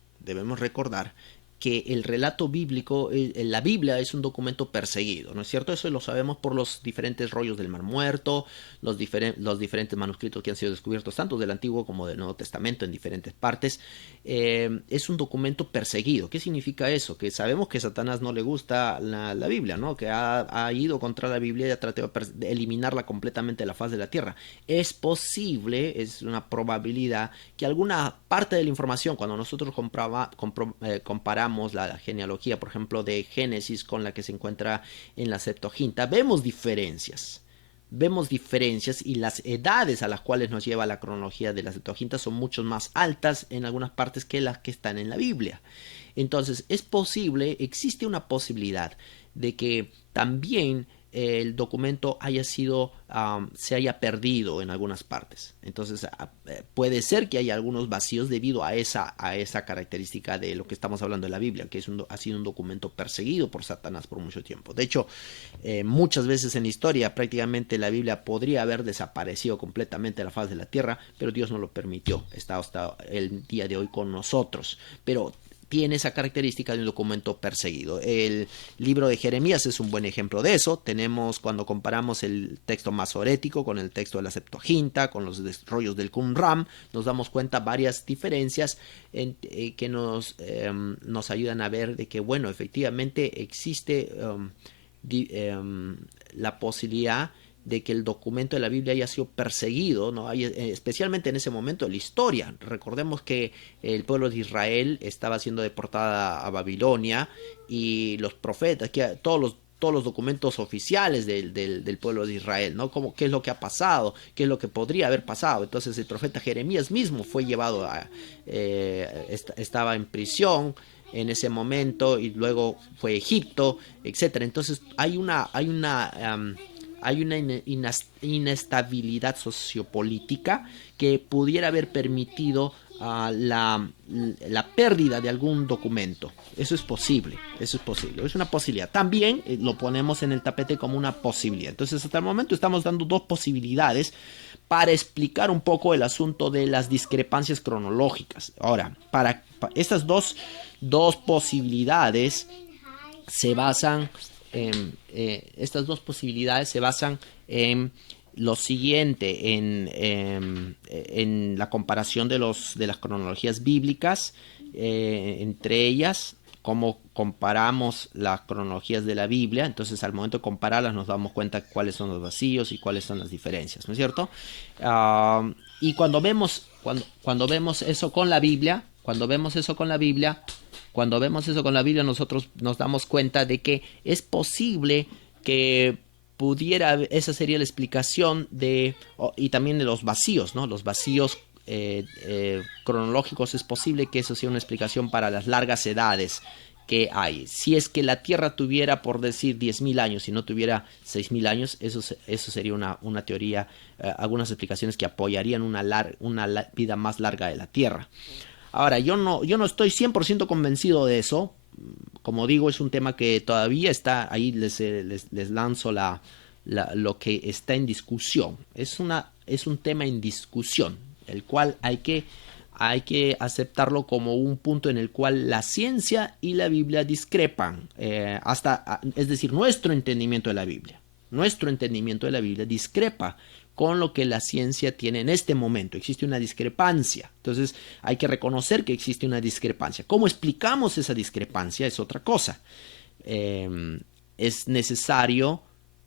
que el relato bíblico, la Biblia es un documento perseguido, ¿no es cierto? Eso lo sabemos por los diferentes rollos del Mar Muerto, los diferentes manuscritos que han sido descubiertos, tanto del Antiguo como del Nuevo Testamento, en diferentes partes. Es un documento perseguido. ¿Qué significa eso? Que sabemos que a Satanás no le gusta la Biblia, ¿no? Que ha ido contra la Biblia y ha tratado de eliminarla completamente de la faz de la tierra. Es posible, es una probabilidad, que alguna parte de la información, cuando nosotros comparamos la genealogía, por ejemplo, de Génesis con la que se encuentra en la Septuaginta, vemos diferencias y las edades a las cuales nos lleva la cronología de la Septuaginta son mucho más altas en algunas partes que las que están en la Biblia. Entonces existe una posibilidad de que también el documento se haya perdido en algunas partes. Entonces puede ser que haya algunos vacíos debido a esa característica de lo que estamos hablando de la Biblia, que ha sido un documento perseguido por Satanás por mucho tiempo. De hecho, muchas veces en la historia prácticamente la Biblia podría haber desaparecido completamente de la faz de la tierra, pero Dios no lo permitió. Está hasta el día de hoy con nosotros. Pero tiene esa característica de un documento perseguido. El libro de Jeremías es un buen ejemplo de eso. Tenemos, cuando comparamos el texto masorético con el texto de la Septuaginta, con los rollos del Qumran, nos damos cuenta varias diferencias que nos ayudan a ver de que, bueno, efectivamente existe la posibilidad de que el documento de la Biblia haya sido perseguido, ¿no? Especialmente en ese momento de la historia. Recordemos que el pueblo de Israel estaba siendo deportada a Babilonia y los profetas, todos los documentos oficiales del pueblo de Israel, ¿no? ¿Qué es lo que ha pasado? ¿Qué es lo que podría haber pasado? Entonces el profeta Jeremías mismo fue llevado estaba en prisión en ese momento y luego fue a Egipto, etcétera. Entonces hay una inestabilidad sociopolítica que pudiera haber permitido la pérdida de algún documento. Eso es posible, es una posibilidad. También lo ponemos en el tapete como una posibilidad. Entonces hasta el momento estamos dando dos posibilidades para explicar un poco el asunto de las discrepancias cronológicas. Ahora, para estas dos posibilidades se basan estas dos posibilidades se basan en lo siguiente, en la comparación de las cronologías bíblicas, entre ellas, cómo comparamos las cronologías de la Biblia. Entonces al momento de compararlas nos damos cuenta cuáles son los vacíos y cuáles son las diferencias, ¿no es cierto? Y cuando vemos eso con la Biblia, Cuando vemos eso con la Biblia, nosotros nos damos cuenta de que es posible que pudiera, esa sería la explicación de, y también de los vacíos, ¿no? Los vacíos cronológicos, es posible que eso sea una explicación para las largas edades que hay. Si es que la Tierra tuviera, por decir, 10.000 años y no tuviera 6.000 años, eso sería una teoría, algunas explicaciones que apoyarían una vida más larga de la Tierra. Ahora, yo no estoy 100% convencido de eso. Como digo, es un tema que todavía está ahí, les lanzo lo que está en discusión. Es un tema en discusión, el cual hay que aceptarlo como un punto en el cual la ciencia y la Biblia discrepan. Es decir, nuestro entendimiento de la Biblia discrepa con lo que la ciencia tiene en este momento. Existe una discrepancia. Entonces hay que reconocer que existe una discrepancia. ¿Cómo explicamos esa discrepancia? Es otra cosa. Es necesario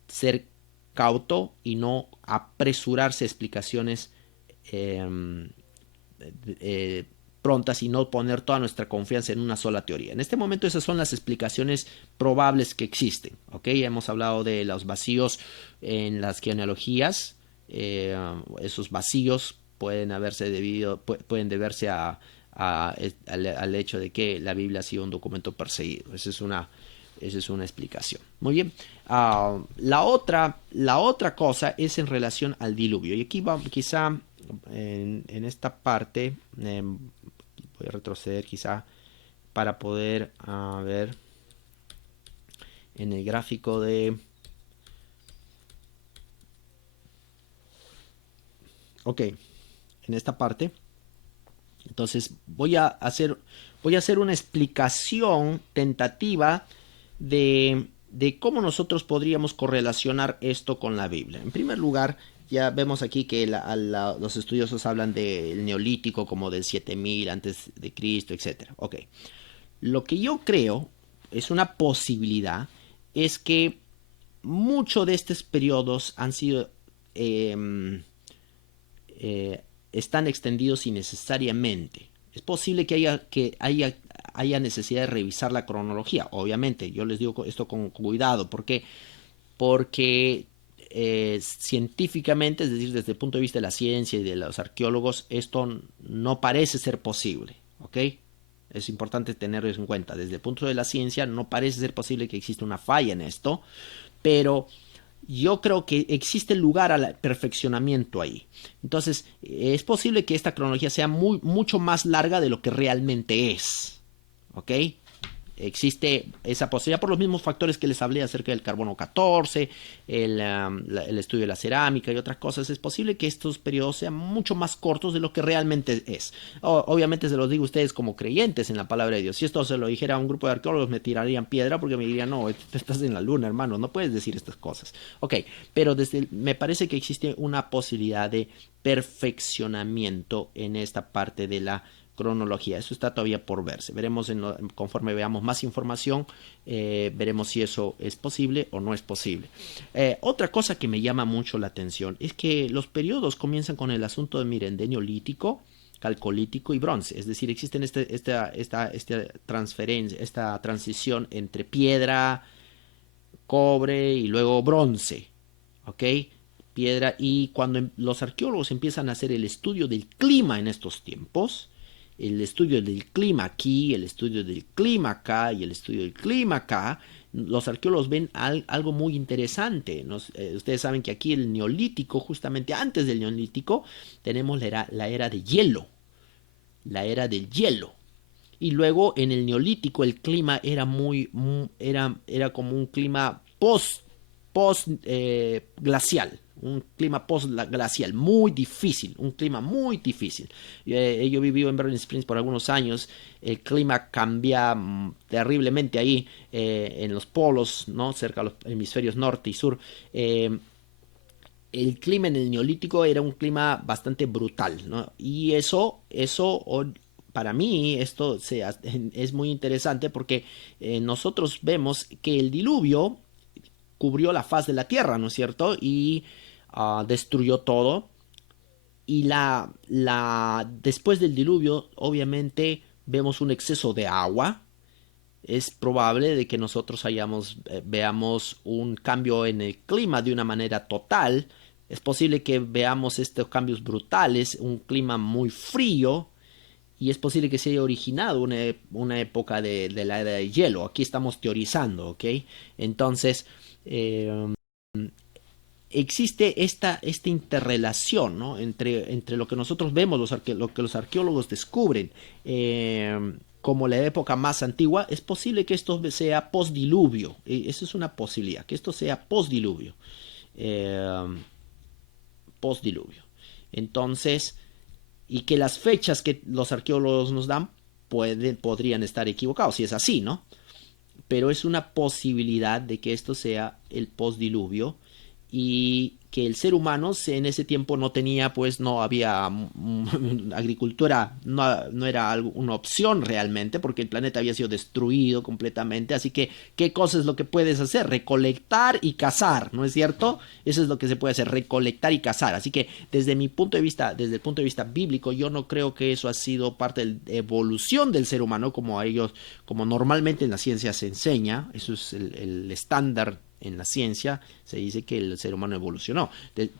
ser cauto y no apresurarse a explicaciones prontas y no poner toda nuestra confianza en una sola teoría. En este momento esas son las explicaciones probables que existen. ¿Okay? Hemos hablado de los vacíos en las genealogías. Esos vacíos pueden deberse al hecho de que la Biblia ha sido un documento perseguido. Esa es una explicación. Muy bien. La otra cosa es en relación al diluvio. Y aquí quizá en esta parte voy a retroceder quizá para poder ver en el gráfico de... Ok, en esta parte. Entonces voy a hacer una explicación tentativa de cómo nosotros podríamos correlacionar esto con la Biblia. En primer lugar, ya vemos aquí que los estudiosos hablan del neolítico como del 7000 antes de Cristo, etc. Ok, lo que yo creo es una posibilidad, es que muchos de estos periodos han sido... están extendidos innecesariamente. Es posible que haya necesidad de revisar la cronología. Obviamente, yo les digo esto con cuidado. Porque científicamente, es decir, desde el punto de vista de la ciencia y de los arqueólogos, esto no parece ser posible. ¿Ok? Es importante tenerlo en cuenta. Desde el punto de la ciencia, no parece ser posible que exista una falla en esto. Pero yo creo que existe lugar al perfeccionamiento ahí. Entonces, es posible que esta cronología sea mucho más larga de lo que realmente es. ¿Ok? Existe esa posibilidad por los mismos factores que les hablé acerca del carbono 14, el estudio de la cerámica y otras cosas. Es posible que estos periodos sean mucho más cortos de lo que realmente es. Obviamente se los digo a ustedes como creyentes en la palabra de Dios. Si esto se lo dijera a un grupo de arqueólogos, me tirarían piedra porque me dirían, no, estás en la luna, hermano, no puedes decir estas cosas. Ok, pero me parece que existe una posibilidad de perfeccionamiento en esta parte de la cronología. Eso está todavía por verse. Veremos conforme veamos más información, veremos si eso es posible o no es posible. Otra cosa que me llama mucho la atención es que los periodos comienzan con el asunto de, miren, de neolítico, calcolítico y bronce. Es decir, existen esta transición entre piedra, cobre y luego bronce. ¿Ok? Piedra. Y cuando los arqueólogos empiezan a hacer el estudio del clima en estos tiempos, el estudio del clima aquí, el estudio del clima acá y el estudio del clima acá, los arqueólogos ven algo muy interesante. Ustedes saben que aquí el neolítico, justamente antes del neolítico, tenemos la era de hielo, la era del hielo. Y luego en el neolítico el clima era era como un clima post glacial, un clima post-glacial, muy difícil, un clima muy difícil. Yo he vivido en Berlin Springs por algunos años, el clima cambia terriblemente ahí, en los polos, ¿no? Cerca de los hemisferios norte y sur. El clima en el neolítico era un clima bastante brutal, ¿no? Y eso para mí, esto es muy interesante porque nosotros vemos que el diluvio cubrió la faz de la tierra, ¿no es cierto? Y destruyó todo. Y después del diluvio, obviamente, vemos un exceso de agua. Es probable de que nosotros veamos un cambio en el clima de una manera total. Es posible que veamos estos cambios brutales, un clima muy frío, y es posible que se haya originado una época de la era de hielo. Aquí estamos teorizando, ¿ok? Entonces, eh, existe esta interrelación, ¿no? Entre lo que nosotros vemos, lo que los arqueólogos descubren como la época más antigua. Es posible que esto sea postdiluvio. Eso es una posibilidad, que esto sea postdiluvio. Eh, postdiluvio. Entonces, y que las fechas que los arqueólogos nos dan podrían estar equivocados, si es así, ¿no? Pero es una posibilidad de que esto sea el postdiluvio y que el ser humano en ese tiempo no tenía, pues no había agricultura, no era una opción realmente, porque el planeta había sido destruido completamente. Así que, ¿qué cosa es lo que puedes hacer? Recolectar y cazar, ¿no es cierto? Eso es lo que se puede hacer, recolectar y cazar. Así que desde mi punto de vista, desde el punto de vista bíblico, yo no creo que eso ha sido parte de la evolución del ser humano como normalmente en la ciencia se enseña. Eso es el estándar en la ciencia. Se dice que el ser humano evolucionó.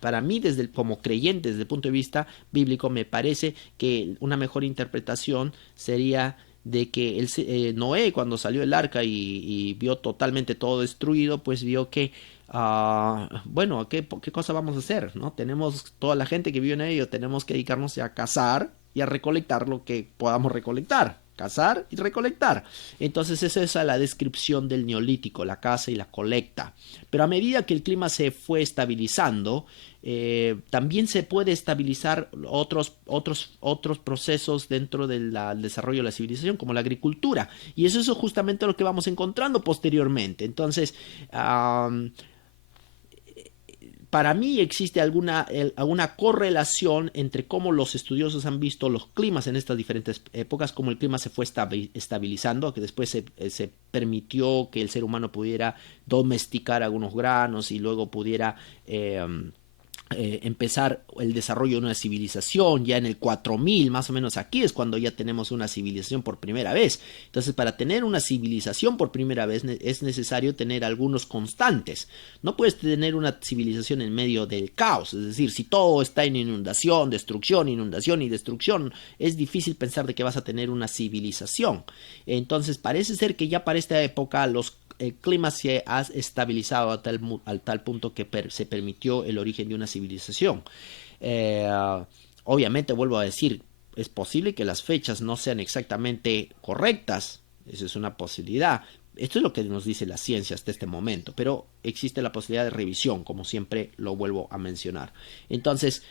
Para mí, como creyente, desde el punto de vista bíblico, me parece que una mejor interpretación sería de que Noé, cuando salió el arca y vio totalmente todo destruido, pues vio que bueno, ¿qué cosa vamos a hacer? ¿No? Tenemos toda la gente que vive en ello, tenemos que dedicarnos a cazar y a recolectar lo que podamos recolectar. Cazar y recolectar. Entonces esa es la descripción del neolítico, la caza y la colecta. Pero a medida que el clima se fue estabilizando, también se puede estabilizar otros procesos dentro del desarrollo de la civilización, como la agricultura. Y eso es justamente lo que vamos encontrando posteriormente. Entonces, para mí existe alguna correlación entre cómo los estudiosos han visto los climas en estas diferentes épocas, cómo el clima se fue estabilizando, que después se permitió que el ser humano pudiera domesticar algunos granos y luego pudiera empezar el desarrollo de una civilización ya en el 4000, más o menos. Aquí es cuando ya tenemos una civilización por primera vez. Entonces, para tener una civilización por primera vez es necesario tener algunos constantes. No puedes tener una civilización en medio del caos. Es decir, si todo está en inundación y destrucción, es difícil pensar de que vas a tener una civilización. Entonces, parece ser que ya para esta época el clima se ha estabilizado al tal punto que se permitió el origen de una civilización. Eh, Obviamente, vuelvo a decir, es posible que las fechas no sean exactamente correctas. Esa es una posibilidad. Esto es lo que nos dice la ciencia hasta este momento, pero existe la posibilidad de revisión, como siempre lo vuelvo a mencionar. Entonces,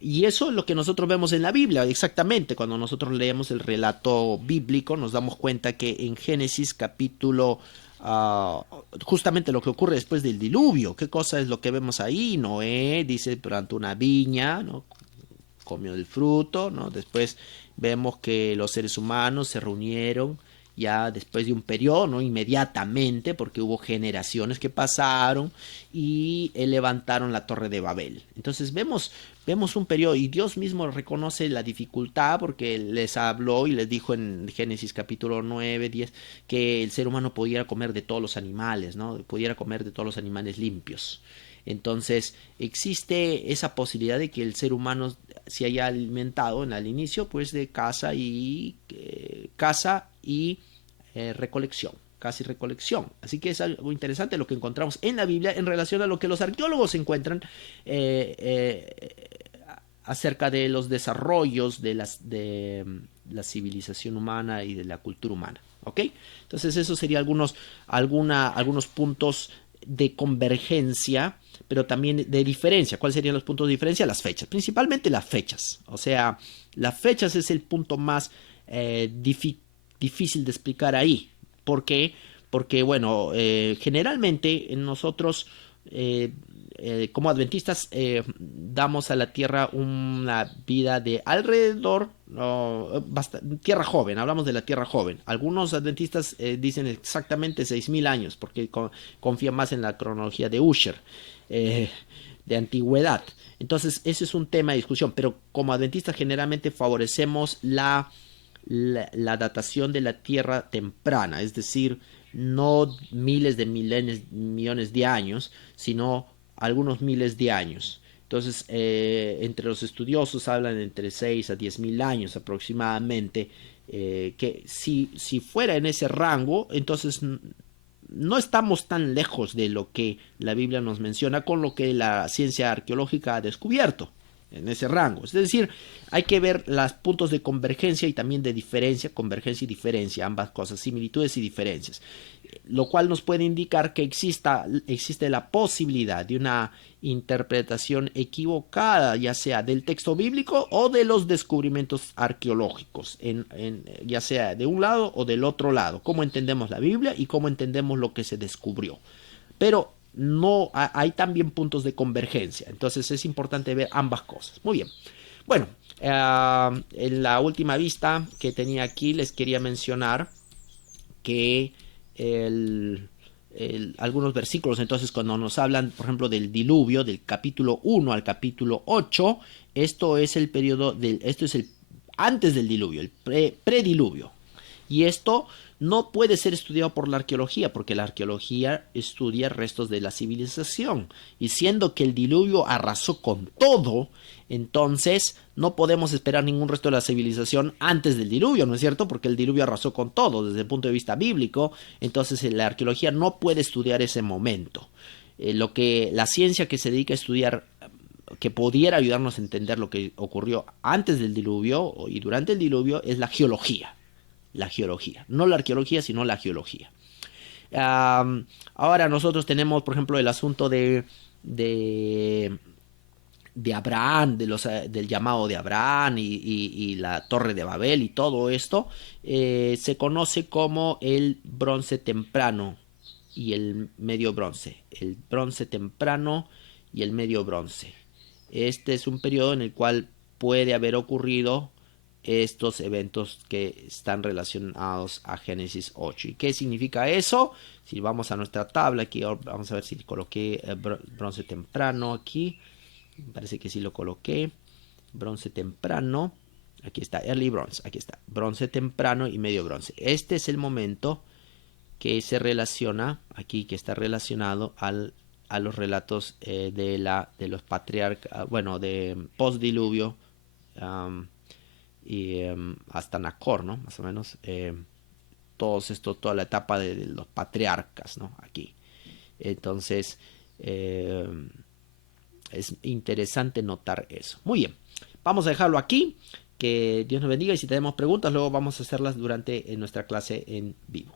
y eso es lo que nosotros vemos en la Biblia, exactamente. Cuando nosotros leemos el relato bíblico, nos damos cuenta que en Génesis capítulo, justamente lo que ocurre después del diluvio, ¿qué cosa es lo que vemos ahí? Noé dice, plantó una viña, ¿no? Comió del fruto, ¿no? Después vemos que los seres humanos se reunieron ya después de un periodo, no inmediatamente, porque hubo generaciones que pasaron y levantaron la torre de Babel. Entonces vemos un periodo y Dios mismo reconoce la dificultad porque les habló y les dijo en Génesis capítulo 9, 10 que el ser humano pudiera comer de todos los animales, ¿no? Pudiera comer de todos los animales limpios. Entonces existe esa posibilidad de que el ser humano se haya alimentado al inicio pues de caza y recolección, casi recolección. Así que es algo interesante lo que encontramos en la Biblia en relación a lo que los arqueólogos encuentran acerca de los desarrollos de la civilización humana y de la cultura humana. ¿Ok? Entonces eso sería algunos puntos de convergencia, pero también de diferencia. ¿Cuáles serían los puntos de diferencia? Las fechas, principalmente las fechas. O sea, las fechas es el punto más difícil de explicar ahí. ¿Por qué? Porque, bueno, generalmente nosotros, como adventistas, damos a la tierra una vida de alrededor, tierra joven, hablamos de la tierra joven. Algunos adventistas dicen exactamente 6000 años, porque confían más en la cronología de Ussher. Eh, de antigüedad. Entonces, ese es un tema de discusión, pero como adventistas generalmente favorecemos la datación de la Tierra temprana, es decir, no miles de millones de años, sino algunos miles de años. Entonces, entre los estudiosos hablan entre 6 a 10 mil años aproximadamente, que si fuera en ese rango, entonces no estamos tan lejos de lo que la Biblia nos menciona con lo que la ciencia arqueológica ha descubierto en ese rango. Es decir, hay que ver los puntos de convergencia y también de diferencia, convergencia y diferencia, ambas cosas, similitudes y diferencias, lo cual nos puede indicar que existe la posibilidad de una interpretación equivocada, ya sea del texto bíblico o de los descubrimientos arqueológicos, ya sea de un lado o del otro lado, cómo entendemos la Biblia y cómo entendemos lo que se descubrió. Pero no hay también puntos de convergencia, entonces es importante ver ambas cosas. Muy bien. Bueno, en la última vista que tenía aquí les quería mencionar que algunos versículos, entonces cuando nos hablan, por ejemplo, del diluvio, del capítulo 1 al capítulo 8, esto es el periodo esto es el antes del diluvio, el prediluvio. Y esto no puede ser estudiado por la arqueología, porque la arqueología estudia restos de la civilización. Y siendo que el diluvio arrasó con todo, entonces no podemos esperar ningún resto de la civilización antes del diluvio, ¿no es cierto? Porque el diluvio arrasó con todo desde el punto de vista bíblico. Entonces la arqueología no puede estudiar ese momento. Lo que la ciencia que se dedica a estudiar, que pudiera ayudarnos a entender lo que ocurrió antes del diluvio y durante el diluvio, es la geología. La geología, no la arqueología, sino la geología. Ahora nosotros tenemos, por ejemplo, el asunto de Abraham, del llamado de Abraham y la Torre de Babel y todo esto, se conoce como el bronce temprano y el medio bronce. El bronce temprano y el medio bronce. Este es un periodo en el cual puede haber ocurrido estos eventos que están relacionados a Génesis 8. ¿Y qué significa eso? Si vamos a nuestra tabla, aquí vamos a ver si coloqué bronce temprano aquí. Parece que sí lo coloqué. Bronce temprano. Aquí está, early bronze. Aquí está, bronce temprano y medio bronce. Este es el momento que se relaciona, aquí que está relacionado a los relatos de los patriarcas, bueno, de postdiluvio, y hasta Nacor, ¿no? Más o menos, toda la etapa de los patriarcas, ¿no? Aquí. Entonces, es interesante notar eso. Muy bien, vamos a dejarlo aquí. Que Dios nos bendiga y si tenemos preguntas, luego vamos a hacerlas durante nuestra clase en vivo.